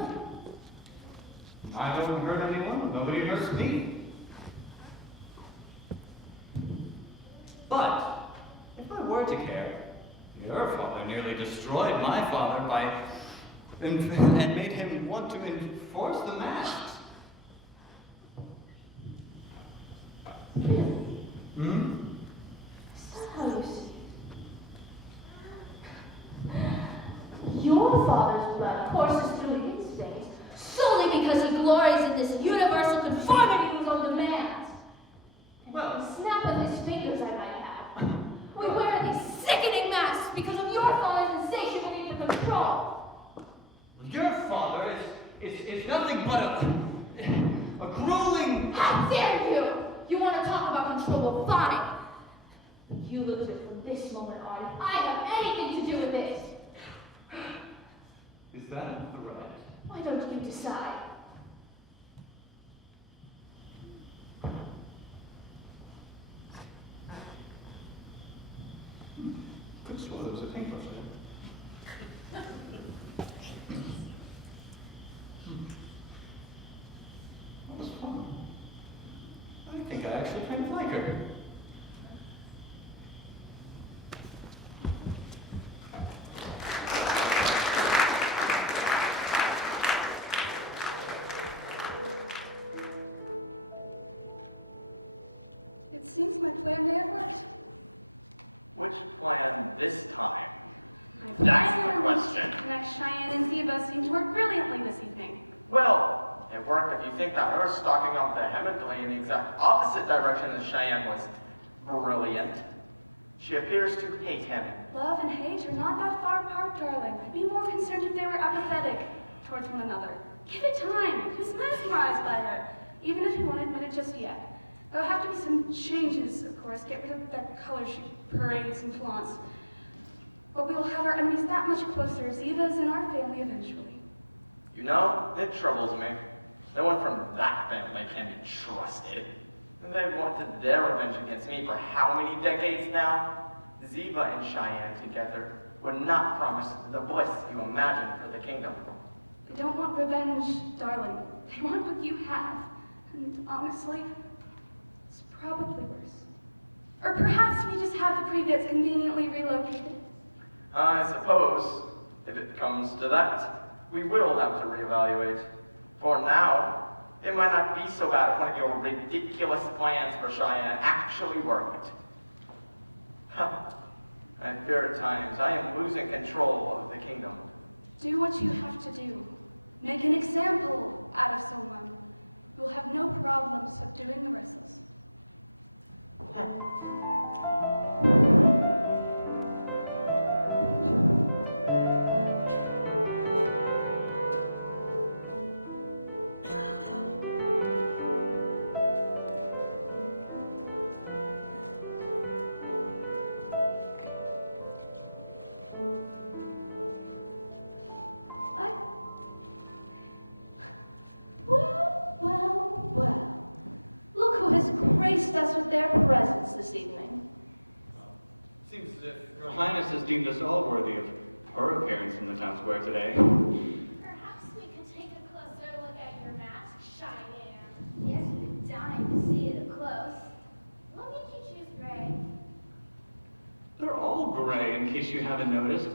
I don't hurt anyone. Nobody hurts me. But if I were to care, your father nearly destroyed my father and made him want to enforce the masks. Hmm? Is that how you see it? Your father's blood courses through his veins solely because he glories in this universal conformity to his own demands. And Well- the snap of his fingers, I might add. We wear these sickening masks because of your father's insatiable need for control. Your father is nothing but a grueling. How dare you! You want to talk about control? Fine. But you lose it from this moment on. If I have anything to do with this, Is that a threat? why don't you decide? plan may have worked. Which plan this time? My That's the plan question. to connect Cheyenne and Ziva seemed to work brilliantly this evening. Well, it worked if you think that her stalking off vehemently in the exact opposite direction as Cheyenne was brilliant. She appears to hate him. Love and hate are not that far apart, darling. I'd be more concerned if they were apathetic towards one another. Give it time. He was mesmerized by her, even if he won't admit it just yet. There'll have to be some changes, of course. Get rid of that color she parades and flaunts. But we will have our enemies that much closer. Ziva is in our family eventually. You know, it troubles me. No one from that family can be trusted. And they've wanted their revenge against me for how many decades now? Ziva and Cheyenne together would not promise the bliss you imagine for the kingdom. They don't want revenge, darling. They want what you have. And honestly, it's probably worse. Or perhaps we just have the previous conveniently relocated. I suppose, if it comes to that, we will have to reevaluate. For now, it might not be so bad if one of your ridiculous plans for Cheyenne actually worked. I fear at times I am losing control of the kingdom. Do what you have to do. Make an example out of someone. You'll have no problem subduing the restless. This evening. Seems as if Your Highness has deemed us all worthy of her appearance in the town square today. Perhaps we could take a closer look at your mask, Cheyenne. Yes, you're dying to see it up close. What made you choose gray? They're all gray, in case you haven't noticed.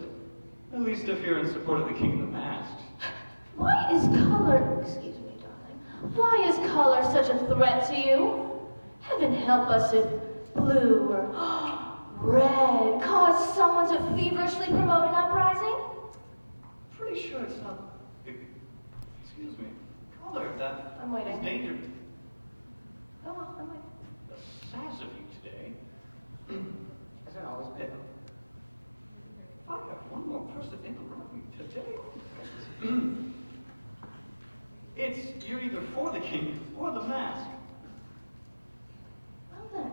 At least if you're in support of the King of the Masked. Why is color, excuse me, darling, why is color such a threat to you? Heaven help us if blue or red cause someone to feverishly promote an uprising? Pretty sure it's not. Excuse me. Color that I'm waiting. is danger. Go on, I'm waiting. The size of you today. Has that always been? If I have one more person interrupt me today. It's you're either for the king or the mask. Well then,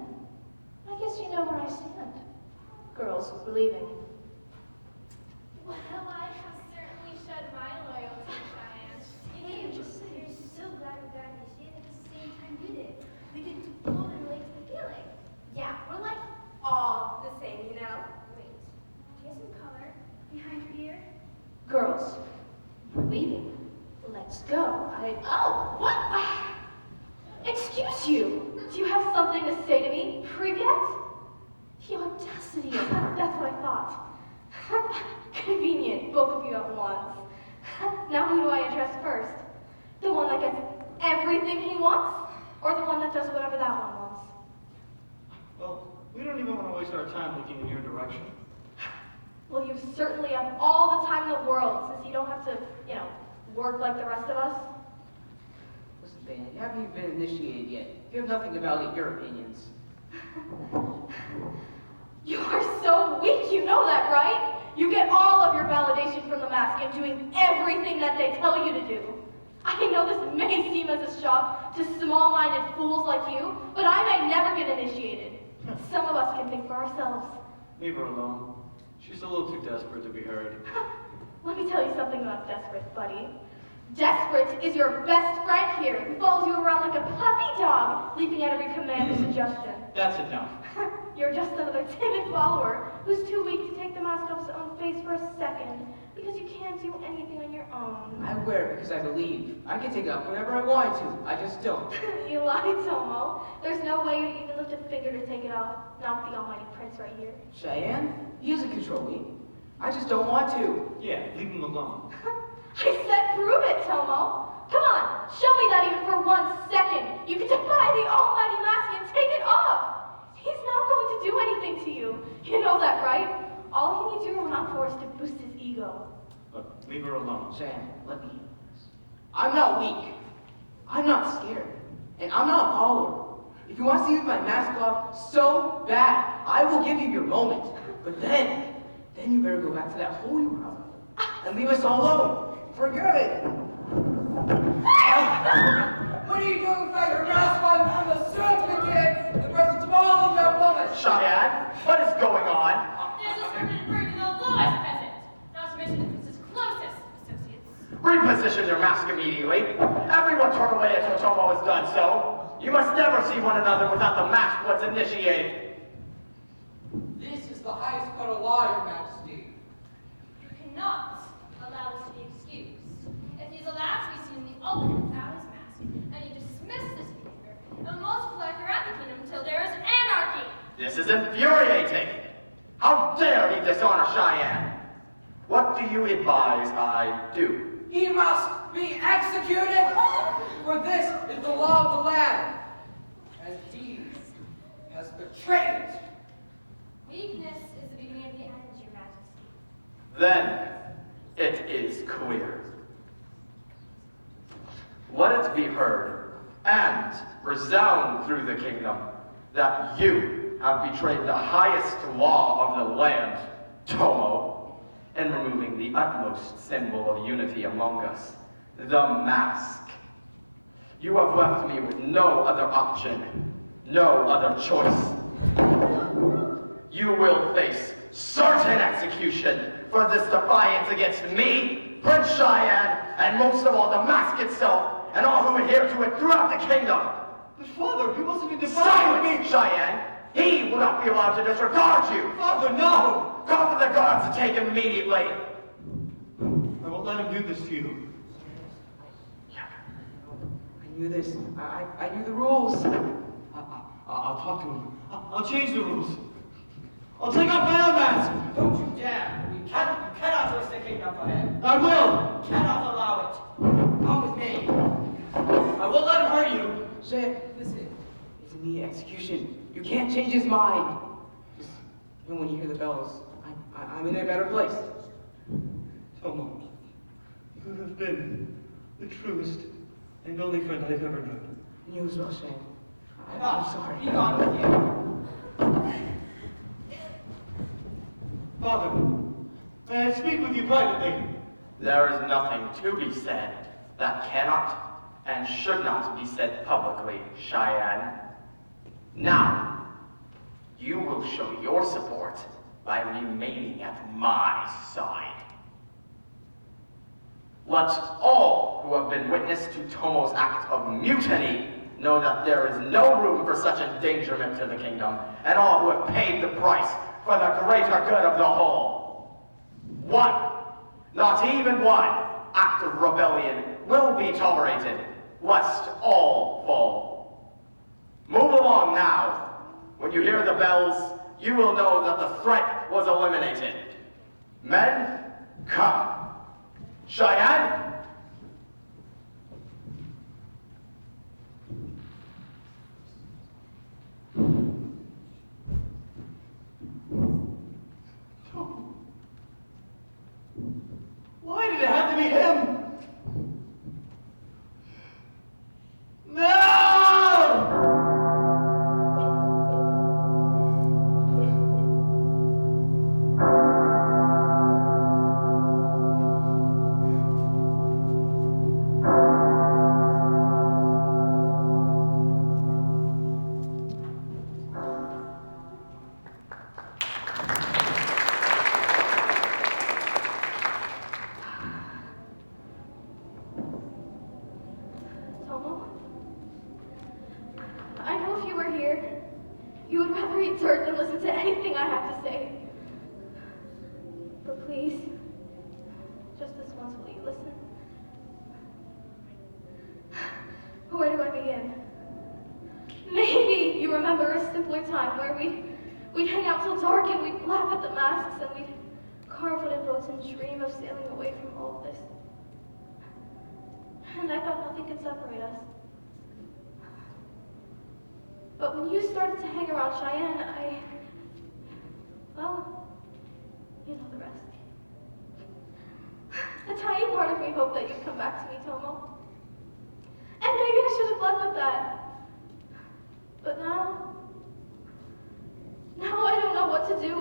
I guess you know where I stand. Girls, we're leaving. Well, I have certainly showed my loyalty, Cheyenne. Hey, you're so glad we got initiated at the same time you did. We could totally relate to the feeling. Yeah, we're like all the same, you know? Wait, do you have some color behind your ear? Girls, we're leaving. Let's go. Oh, what? Excuse you. Do you have something to say to me, Privyet? The audacity of that. That's what I thought. Convenient, both of you at once. Now who do I address first? The one that gets everything he wants? Or the one that does whatever that one wants? Well, we don't even want to waste our time looking in your direction. Well, you certainly have all the time in the world, since you don't have to, work like the rest of us. Listen, Bane, you haven't even been initiated yet. You have nothing to validate your opinions. You are so weak, you know that, right? You get all of your validation from the mask and doing everything that they tell you to do. I know this may seem as a shock to small-minded fools like you, but I may never get initiated. Some of us can think for ourselves. Leave her alone. She's a little too desperate to be heard. Let me tell you something about Desperate, buddy. Desperate is your best friend here, who follows you around like a puppy dog, leaping at every command or suggestion. That's enough. You're just another timid follower who's too weak to take the mask off his own face for a second, because you can't do anything on your own. I wear it because I believe. I can take it off whenever I want to. I just don't. You lied, Tomo. There's no way you even lift a finger to take it off. Not with the almighty prince right here. Cheyenne, he doesn't control me. I just don't want to. Yeah, leave him alone. I said prove it, Tomo. Come on, show me that even for 1 second. You can defy the almighty mask and take it off. He's anything to you. You know that, right? All he needs you around for is to boost his ego. Look, leave her alone. Sam, let me handle this. I'm not weak. I'm not scared. And I'm not a follower. If you want to see me with my mask off so bad, I will give you your moment. But then you better go back to that hole you were out of and leave us all alone. For good. What are you doing without your mask on? I'm a servant kid in the presence of all these young women. Cheyenne, what is going on? There's a forbidden bird with a lowest present, not to mention the prince's closest associates. Reposition your mask immediately. Everyone turn away until Tomo has done so. You must never see one another without the mask once initiated. This is the highest court of law, Your Majesty. You cannot allow this to be excused. If he is allowed to be seen in the open without his mask, and you dismiss this behavior, it will multiply throughout the kingdom until there is anarchy. This is infuriating. How dare he dishonor Cheyenne? What do you advise I do? He must be executed, for this is the law of the land, and he has betrayed it. Weakness is the beginning of the end, Your Majesty. Then it is clear. Let it be heard and resound through the kingdom that you have betrayed the highest law of the land, Tomo, in removing the utmost symbol of unity among us, the mask. You have left me with no other option, no other choice. You will face certain execution for this defiance against me, Prince Cheyenne, and most of all the mask itself, and all who adhere to it throughout the kingdom. But Father, he wasn't in defiance. Silence, Cheyenne! He will not be allowed to disregard you! Father, no! Call for the guards to take him immediately! I won't let him do this to you. I knew this. I knew the rules. I'll talk to him. I'll change the rules. I'll take off my own mask! Don't you dare! You cannot risk the kingdom for him. I will! You cannot allow it. Come with me. I won't let him hurt you! Sam, listen. It's in the execution. You can't change his mind. Just, even when you hear the bells, I'm in a better place. Tomo, you have been the truest and only friend I've ever known. And you as well, Shane. I'm sorry. Be gone with you. Father, may I speak with you privately? There is nothing to be said that cannot and should not be said publicly, Cheyenne. Now, you will show your support by remaining at my side. Let all who have been witness to Tomo's act of mutiny know that there is no room for such endangerment to the kingdom, and all who have paid the price for the greater good of the whole. One, not even one, act of rebellion will be tolerated, lest all fall. Move along now. When you hear the bells, you will know that the threat was eliminated. Men, come. Cheyenne? Why did it have to be him? No! Tomo? I know if you were here, you would rather eat dirt than listen to anything I have to say. But please, just this once, will you listen? Where do I begin? Maybe you remember a simpler time where we'd hang out till dark and we'd laugh at the masks and we'd carve wooden boats and dream of sailing away from all of this. And I thought nothing could separate us. But when you started to hang around Cheyenne, what to do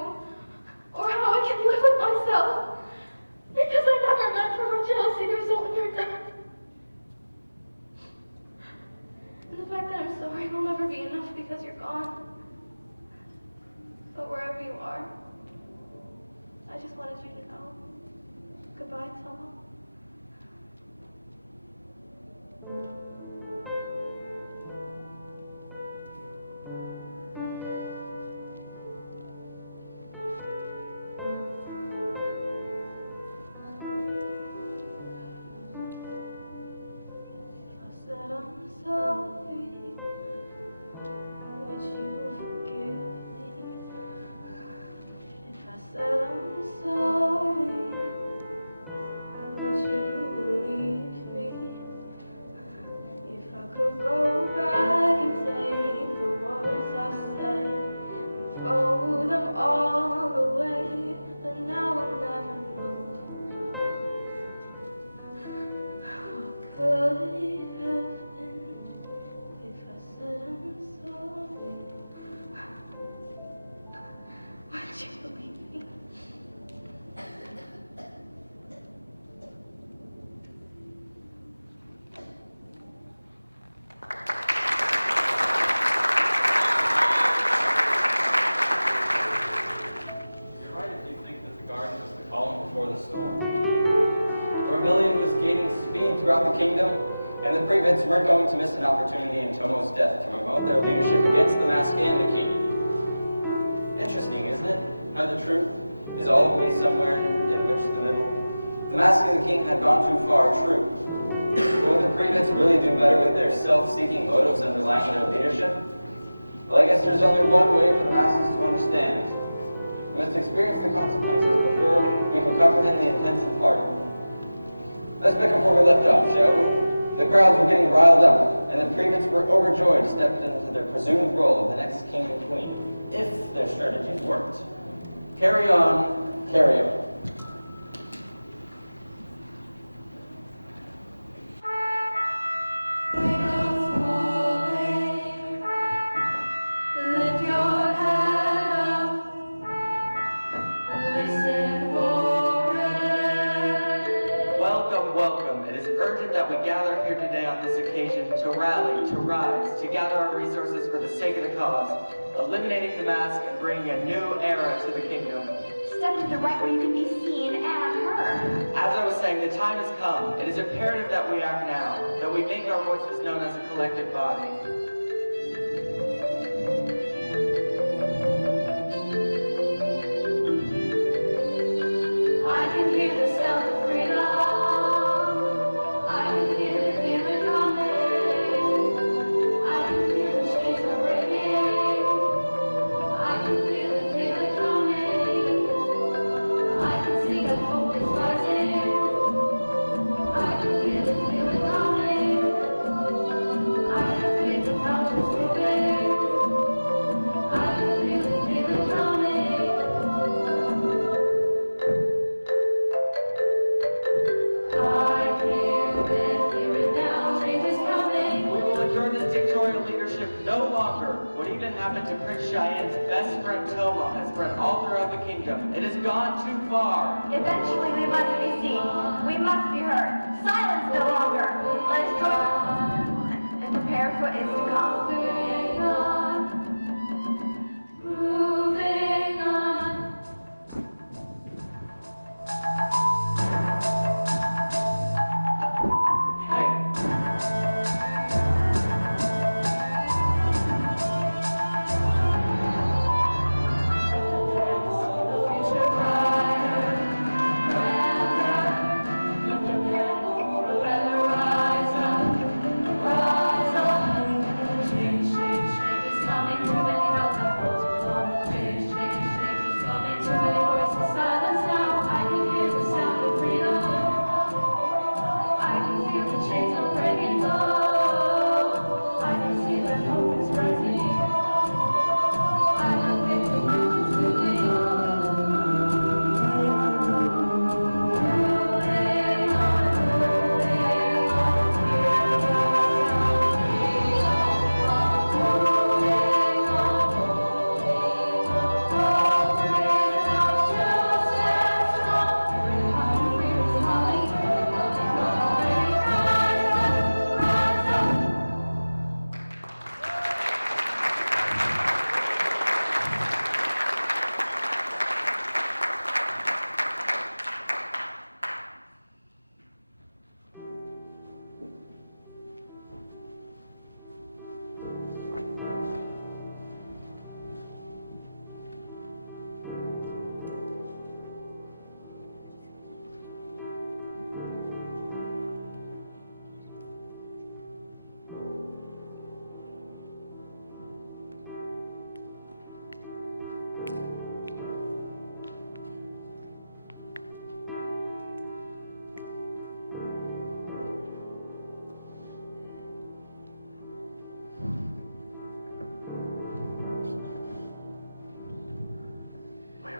or how I can live with myself because I never meant for her jealousy to result in her death. And the fact that I'm sorry will never be enough because you're gone. But wherever you are, I just wanted you to know. Goodbye, Selma. throughout the kingdom, and the Prevents weren't going to miss an opportunity in Tomo's death to promote their leadership against the mask and the king. Interesting, isn't it? How the truth is always somewhere in which the middle. The mask and the king had gone too far, true. Would the Prevents really do better with their self-seeking motives underlying their leadership? Well, I guess there's only one way for the masses to understand. We must experience the consequences before we can comprehend the intents of the party. Let's pick up where we left off, shall we? The crowds were getting riled up, and the Prevents were overjoyed to step into their presumed role of the next king and queen, if their strategies worked. Carry on, carry on. That we gather here today on this occasion to rally, to rise, to gather our resources for the sake of the cause, eliminating the mask and bringing a new era to the kingdom. Step to the right where you can be seen and heard. As I was saying, the time has come. It is imperative that we act now, that we make our voices known as a collective body. I can hear the sound of freedom. To Prince Cheyenne's best friend Toma has spread all throughout the kingdom. It has gone too far. Eventually we must be seen. We must be heard. Silence no longer. Let us join and prepare for what is to come. Moving on. Change is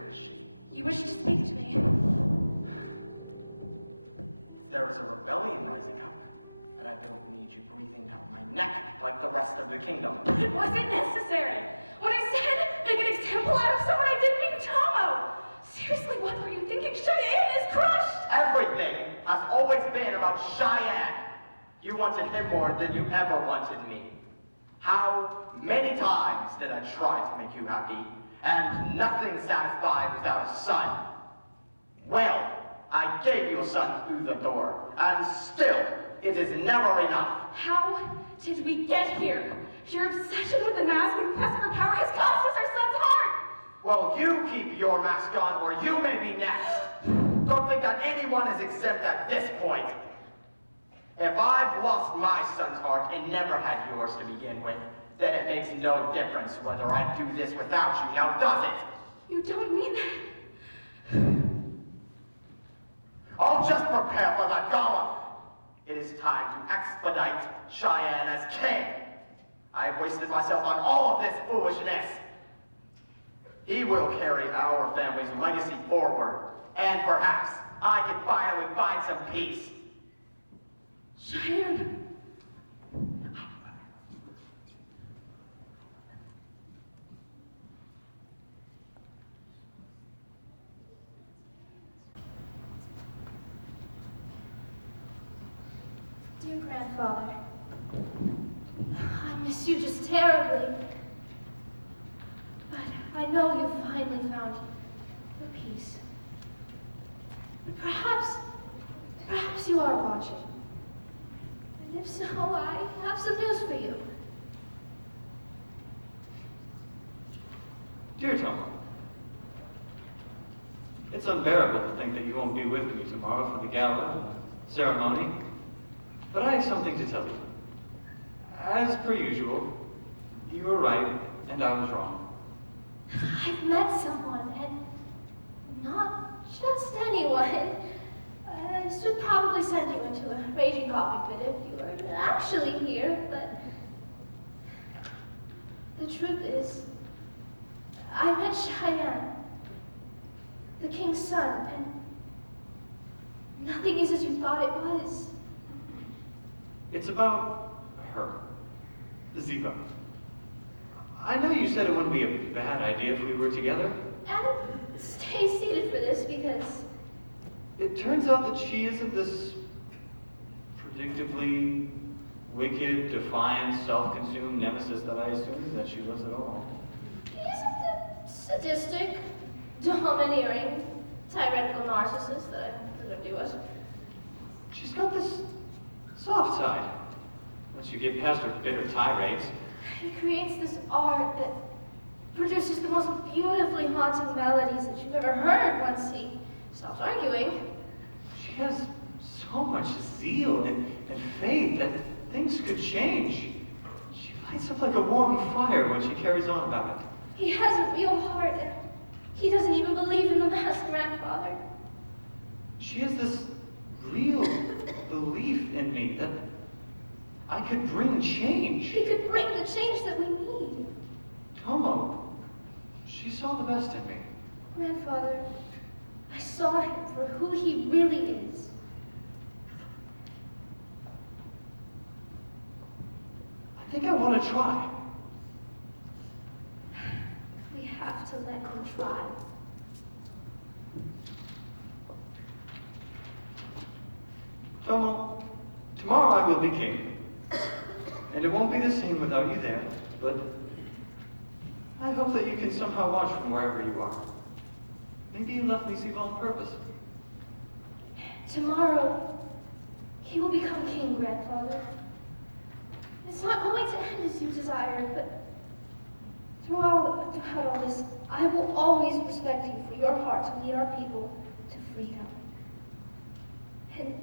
Where is she? You wish to speak to me? There is a rebellion rising up, and I don't need you breathing down my neck like the rest of the kingdom. It wasn't necessary. When I said make an example out of someone, I didn't mean Tomo. Seriously, what were you thinking? Cheyenne is crushed! Everything has always been about Cheyenne. You wanted him more than you ever wanted me. How many times did I try to make you happy, and nothing satisfied without a son? Well, I gave you a son through the door, and still, it is never enough. How did we get here? Your obsession with the mask and quest for power has cost us our son's heart! Well, you keep your mask on, or you may be next. Don't think that anyone is exempt at this point. If I've lost my son's heart and never had yours to begin with, then it makes no difference whether I do this without you, now does it? You don't mean that. I'll just prepare for the gala. It is time to expedite Cheyenne as king. I have wasted myself on all of this foolishness. He will carry our family's legacy forward, and perhaps I can finally find some peace. Cheyenne. Dear grandfather, I miss you just terribly. But I know you finally found your peace. Perhaps you are watching. And if so, I have some news for you. Dear Tomo, it's unbearable to think that you won't be with me tomorrow for the gala ceremony, but I have something to tell you. As per usual, you were right and I was wrong. I've met someone, and not just anyone. This would probably send you into a raging coffee pit if you were actually here, but the truth is, I met Cheyenne, the king's son, and nothing is as you thought it was. It's about her, Ziva. I know you said it wouldn't be a bad idea if we were together. And stay seated for this because It turns out that she isn't this predictably wicked, defiant, self-consumed nemesis that I assumed that she was at all. he isn't the sadistic, domineering, tyrannical narcissist that I presumed he was. She's got this soft side. Once you get past her bitter tirades, He creates this art that produces the most beautifully haunting melodies that you've ever heard once he stops arguing. she has so much zeal and faith that things could change. She lights up like a warm fire when she carries on about it. He has a real heart, and he doesn't even believe in the masked grandfather. She has this real belief in me that I could bring change. He could bring the change that we need. Tomo, she saw the best in me. Grandfather, I saw him for who he really is. I think I want to try. We have to let him try. Tomo, tomorrow I will be king. And it won't be the same without you there, but I hope that you can somehow watch from wherever you are. Maybe you left me Ziva on purpose. Tomorrow, he will become king, grandfather. It's not going to end as you desired, but throughout all this, I will always respect you for your heart to lead our people to freedom. And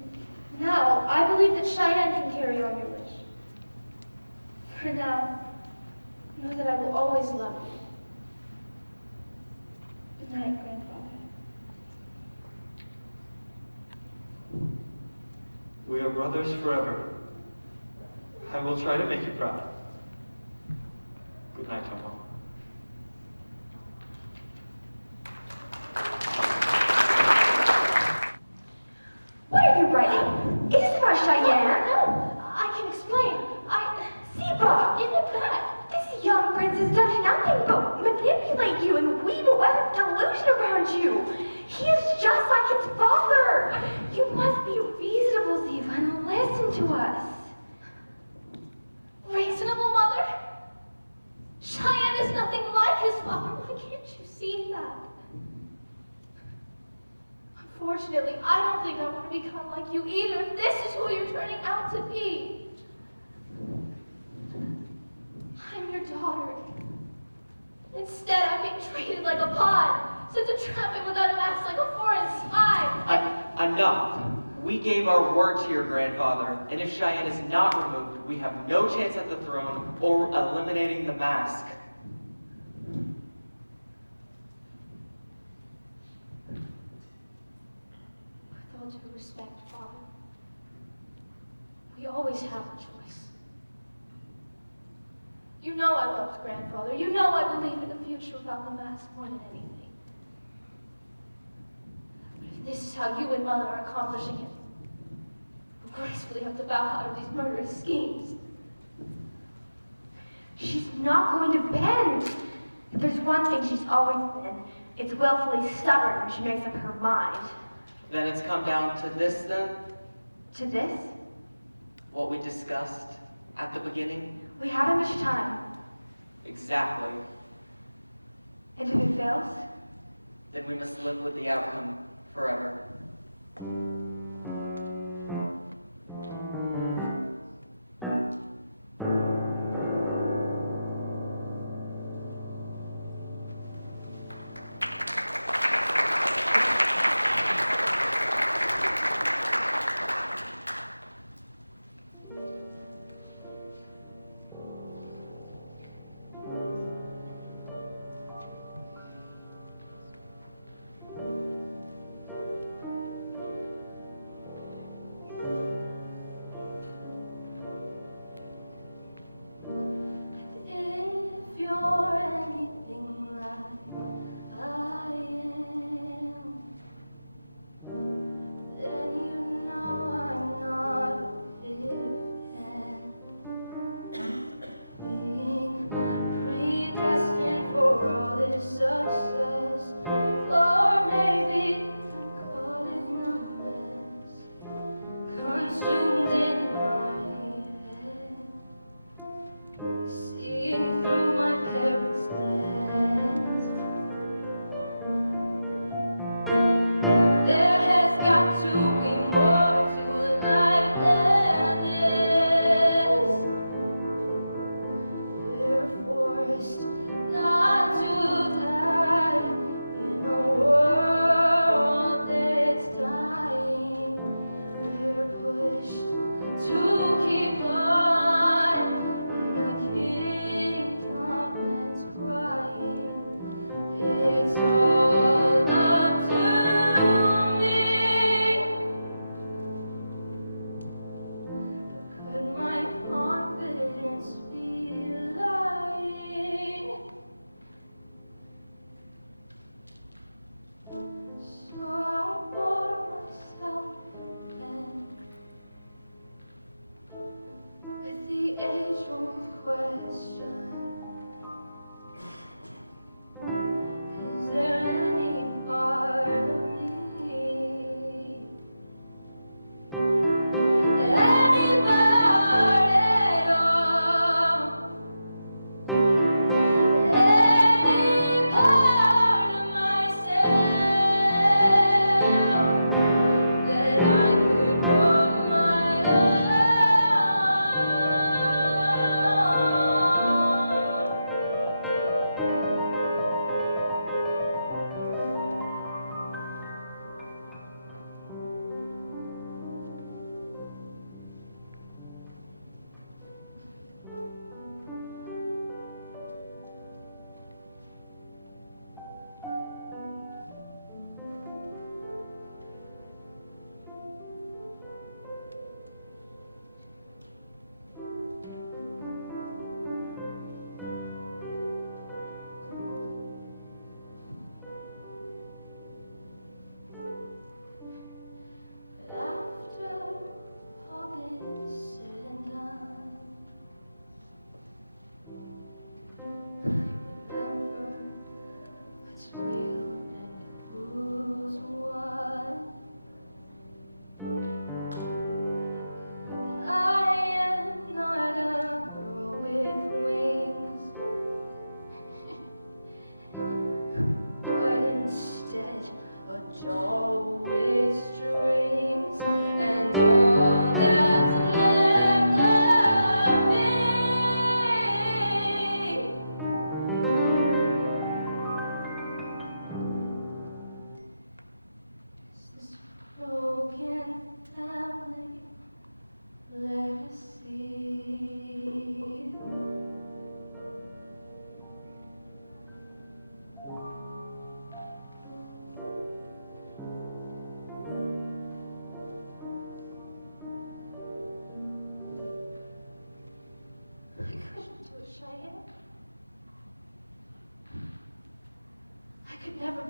now, I believe that Cheyenne can carry on your wish. For now, know that I will always love you. Good night, grandfather. We are brothers forever. I will try to make you proud. Good night, Tomo. can't you see that? Unfortunately, I don't think I want to become like you either, if this is who you're turning out to be. I'm your daughter. Instead, I'm being treated like a pawn, sent to traffic without a mask like a foreign spy. Enough. We gave our word to your grandfather, and if Cheyenne is not removed, we have no chance at the throne or eliminating the mask. With all due respect, Father, we always have a choice. You know I loved grandfather. You know I believe in a future without the mask more than anything. But if this is how you and Mother are accomplishing it, we gracefully have to bow out of these murderous schemes. She's not going to bend. If there's one thing she's always been, it's willfully stubborn when she makes up her mind. Then it's come down to this then? To this? What we discussed at the beginning? We haven't much time. Exactly. And if it fails? Then we must live with the outcome forever. If you're anything like I am, then you know I'm not a fifth hand. Being predestined for all this success, or maybe I'm caught in a mess, consumed in my head. Seeing through my parents' lens, there has got to be more to life than this. We're forced not to die in a world that's dying. We're pushed to keep on in a kingdom that's crying. It's all up to me. But could my confidence be lying? So I bore myself again with the age-old question: is there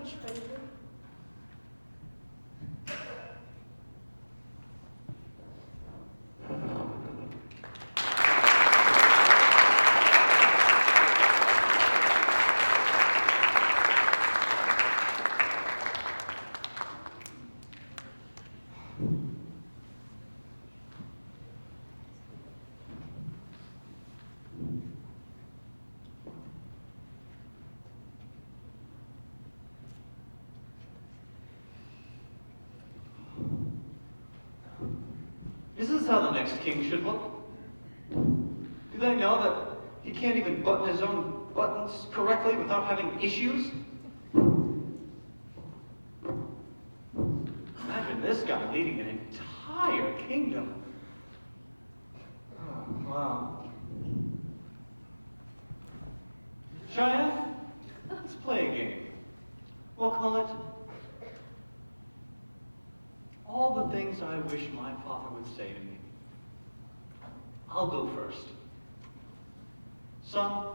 betrayed her. Is this how the next king should look? Do they know that he can't even button his own buttons correctly without having issues? Imagine this guy leading an entire kingdom. Oh, wow. Cheyenne, let's play a game. We'll call it All the Things I Wish My Father Would Say to Me. I'll go first. Son,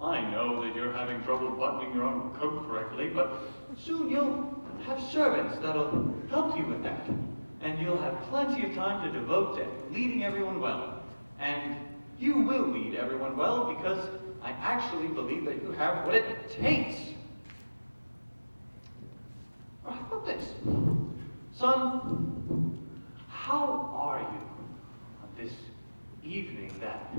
I know that you're having trouble buttoning your own coat correctly, but soon you'll have servants that'll help you with that. And you'll have plenty of time to devote to leading everyone well. And you will lead everyone well because I actually believe that you have what it takes. Or how about this? Son, how are you on this evening that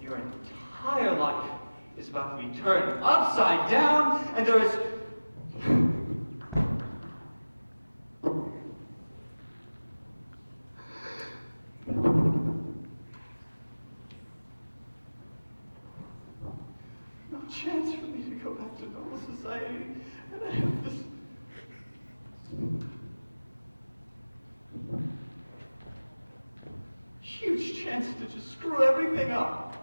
your entire life is about to be turned upside down and there is no chance for me to go back to normal society, and I have this huge chance to just screw everything up.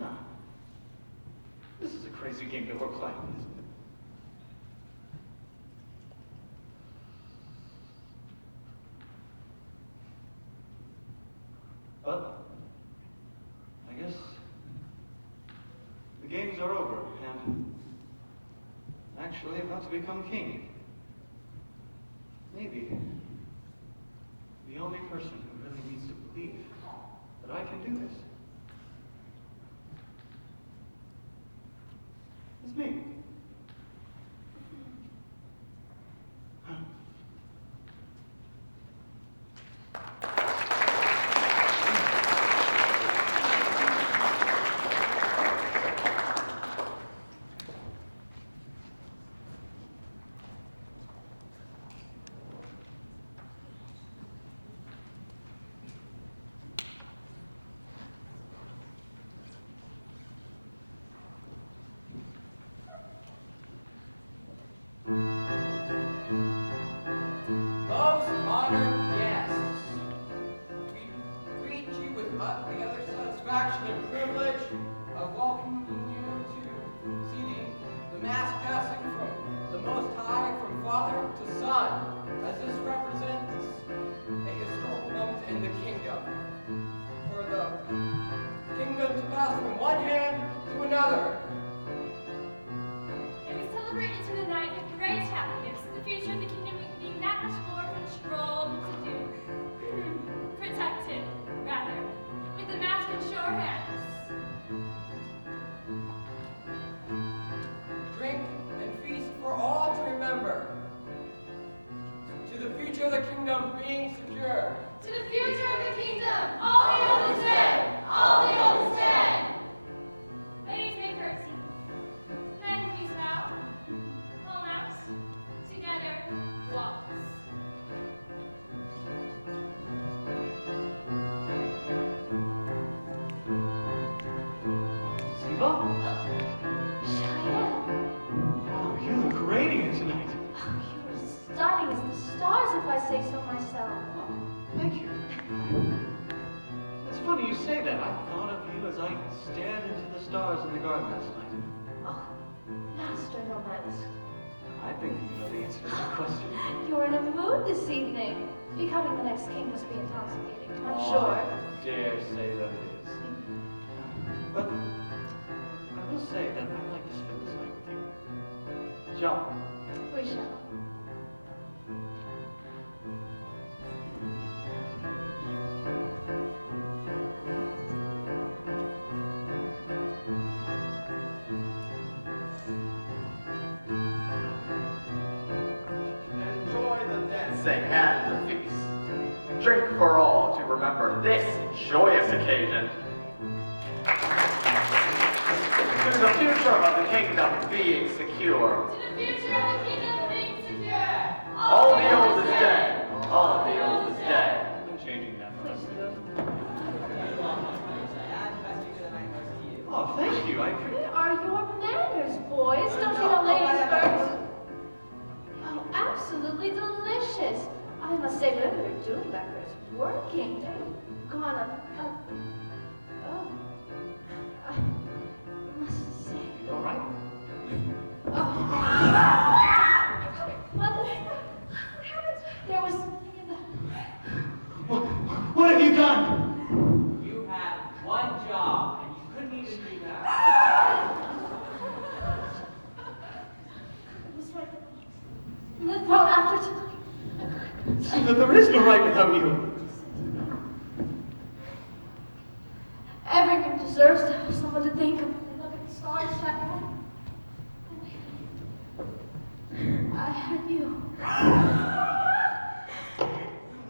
No. This is a crazy game that we're playing, isn't it? But I guess the games are over, and actually I'm about to become king. Maybe the only person who really needs to believe that I can do this is me. Most honored guests, we greet you with the utter satisfaction and privilege of welcoming you to see the mass passing from the Most High, from Father to Son, as this represents a historical moment in the kingdom. For the kingdom to pass from one hand to another. And we celebrate into the night with great happiness, the future of the kingdom being that much more controlled and subdued. Protected, rather, with the mask in sure hands. Drink and feast for all to remember. To the future of the kingdom being secure. To the future of the kingdom, all the old is dead, all the old is dead. Ladies may curtsy. Men please bow. All mass, together, waltz. Siva? Cheyenne, Wow, you look great here tonight. you're stunning as the stars, if I say so myself. Thank you. It's funny you say that. I thought of you as I stared into the stars in the garden last night. Oh, Master Nobles, I think you know the answer to that question. you're in a mood this evening. Becoming the next king must be intoxicating, I'm Oh, sure. I dare say that it is. But I will say that I'd like to spend this night with you. John. We shall. Enjoy the dancing and the feast. Drink for all to remember this joyous occasion. To the future of the kingdom being secure. To the future of the kingdom being secure. All the old is dead. All the old is dead. I'm changing that. Oh, thank you. I Where are your manners, boys? Don't you know ladies first? Oh, absolutely delicious. I must say, whatever they're doing back there is working. They've gone up. Oh. I must say. all right? Mother, what happened? There was something in the... What have you done? You had one job, and you couldn't even do that. It was right in the throat after tonight. See that there is no right without you. Everyone deserves to have someone to think of when they look at the stars that night. I had you.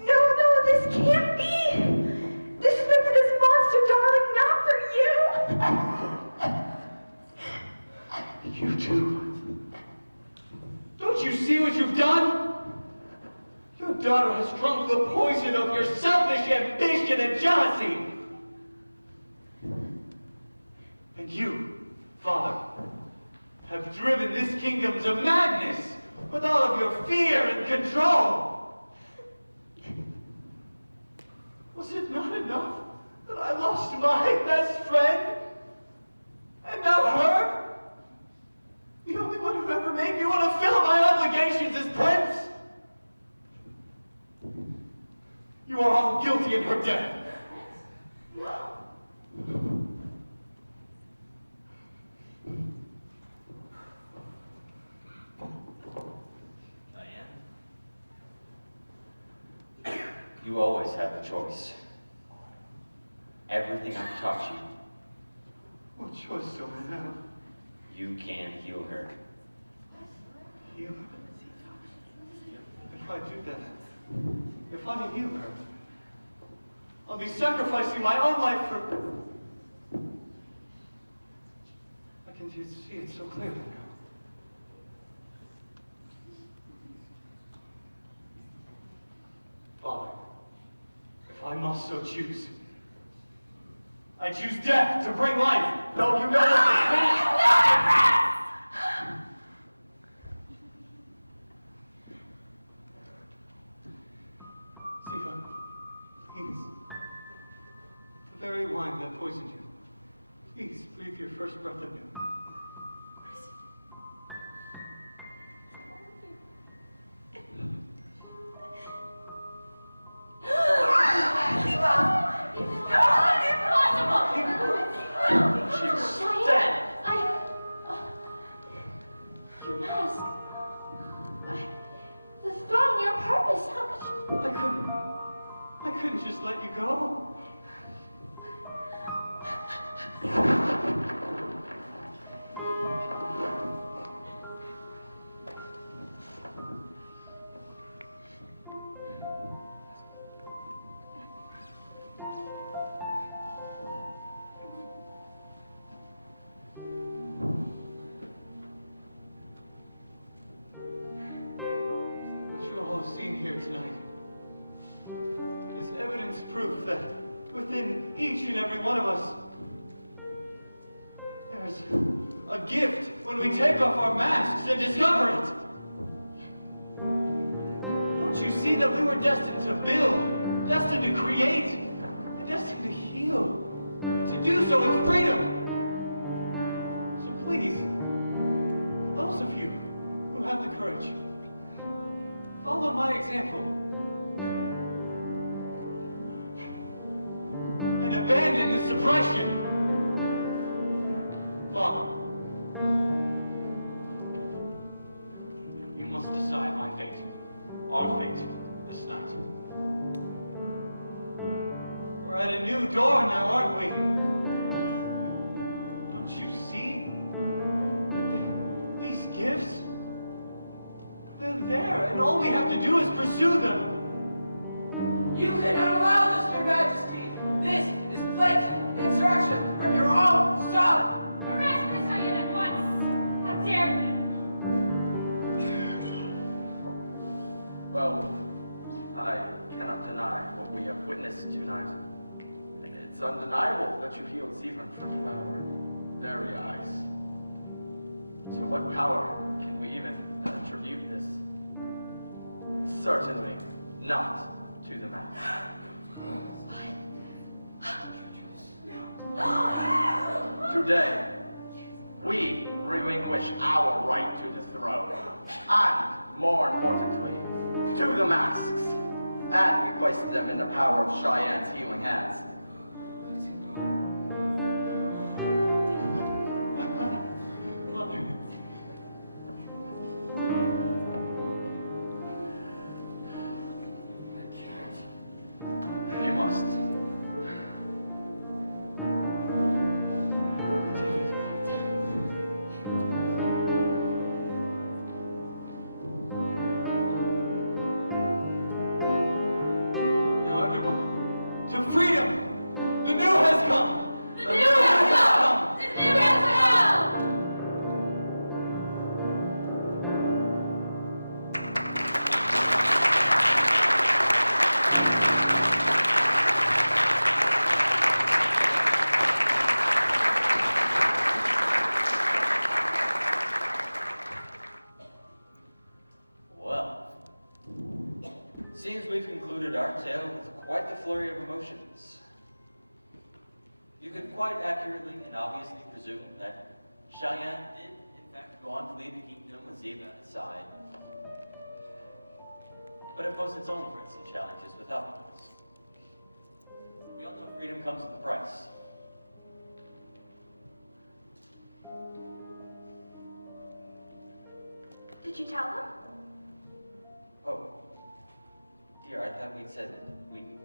No, this can't be. This is meant for this monster, darling, not for you. You too. Don't you see what you've done? Your daughter has drunk the poison of your selfish ambition and jealousy. And you, Father, have driven this kingdom to madness with all of your fear and control. Was it not enough that I lost my best friend? And now her? The only one who ever made me want to fill my obligations as prince? You are all guilty in her death. Diane? You always have the choice. Everything I've taught you, What choice do I have? you can heal her. Heal her? If I do that, if I heal her, I'll be sacrificing my own life for... I can just see it so clearly now. Father, if I must so choose, I choose death to bring life. No, you know what this means? Siva, please. The very wine that poisoned you. Please breathe your first breath anew. She's dead. Your mask. The throne, your purpose. How could you? I couldn't just let you go. What you all have seen here tonight is evidence proof that within each and every one of us there's a gift when we take off our masks and discover it. Don't you see that we were destined to build, destined to create, and destined to heal, and to do so with freedom? So please, those of you who have the courage, follow my example. ending the suppression. Father, you must decide my fate, our fate, this night. We're at a new dawn now, aren't we? Don't you see that these gifts, they're there, and all we have to do is pursue them. You cannot allow this, Your Majesty! This is blatant insurrection from your own son! Arrest Prince Cheyenne at once! How dare you! Well, I cannot deny what we have witnessed tonight. It's undeniable that you healed Stephen from our very eyes. To what power can we even attribute this? Certainly not to the mask. Today, we relinquish our right to the throne, and more importantly, to the masks, and we place them in the power of Cheyenne's healing hands. You must. Now everyone, to freedom! The new has come! The new has come! The new has come! Well, seems we've concluded our tale with quite the flurry of emotions. You could quite accurately and obviously presume that Cheyenne did, in fact, go on to lead the kingdom with Ziva at his side. But it posed its own threats and challenges without us. We all know freedom comes with a price. Did you tell him? Oh, dear, I thought we'd said we'd,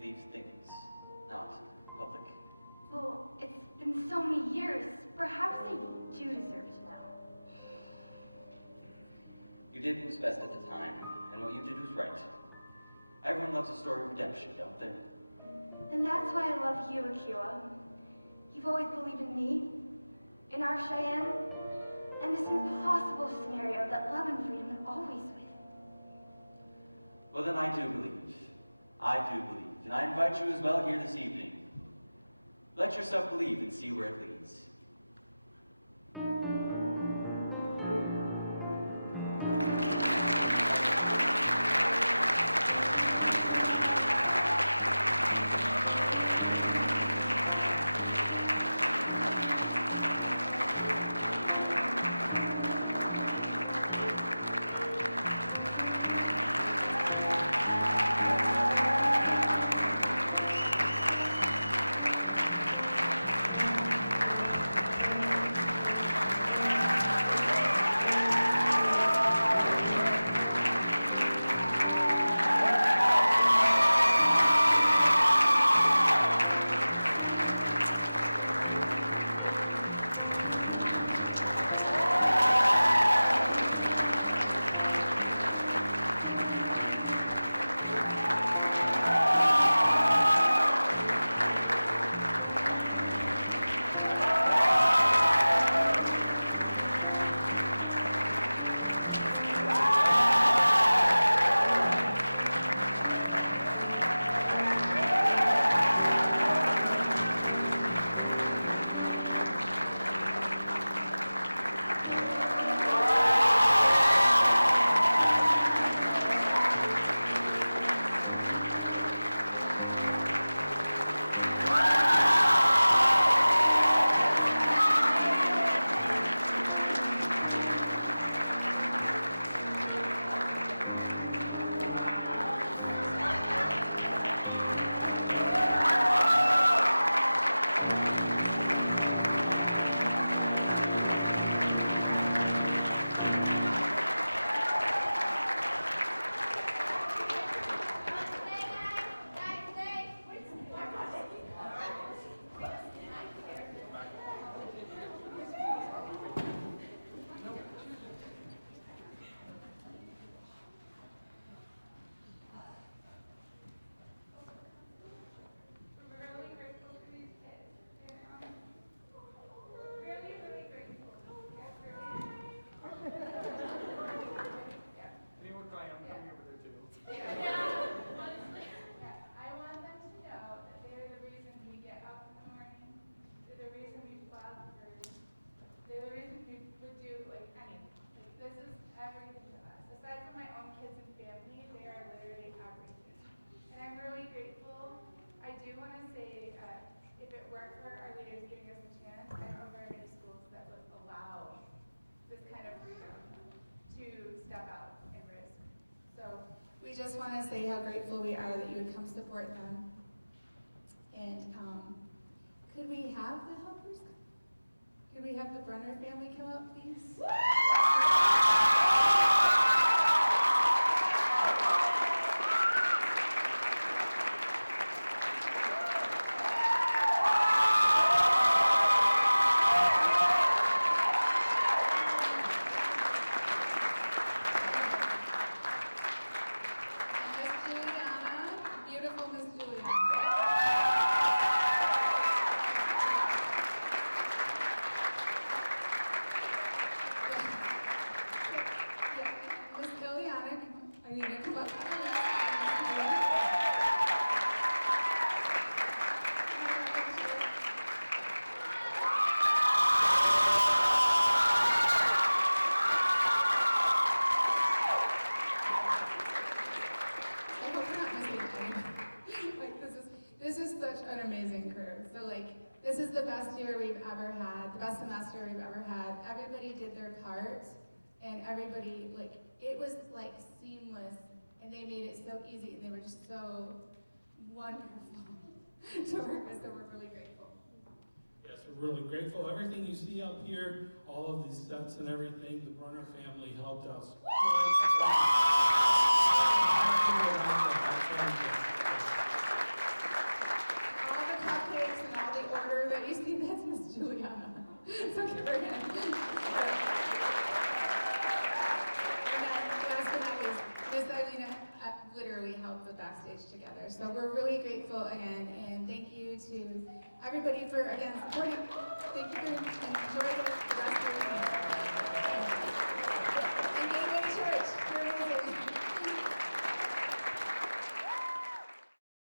leave things not public. Well, it's been so many years. Perhaps they do deserve to know. You did what was best at the time, and what you did was right. Everyone loves a story of redemption, don't they? And that's why I love you, Akila. You've always believed in me, in our Cheyenne, and this impossible scenario that love and freedom would always win. Well, then I do believe. I do believe. And I invite you as well here this evening. Let yourself believe and see where it leads. we just want to say how grateful we are that you would come support them. And could we have the helpers come? Could we have the Brunner family come up, please? The best semester we've ever had. Everybody did their part, and everybody, like, it was like seamless, and they made it so easy, and they were just so wonderful to work with, so we're really grateful. Yes, we're really grateful. Everything you see up here, all of these sets and everything, the Brunner family helped us. All the cupcakes and all the order that you see, that's Miss Juliana. So give her a hand. And then last but not least, Miss Eileen literally helped the backstage together. So we're really grateful again, and thank you to everybody for, again, supporting. Thank you for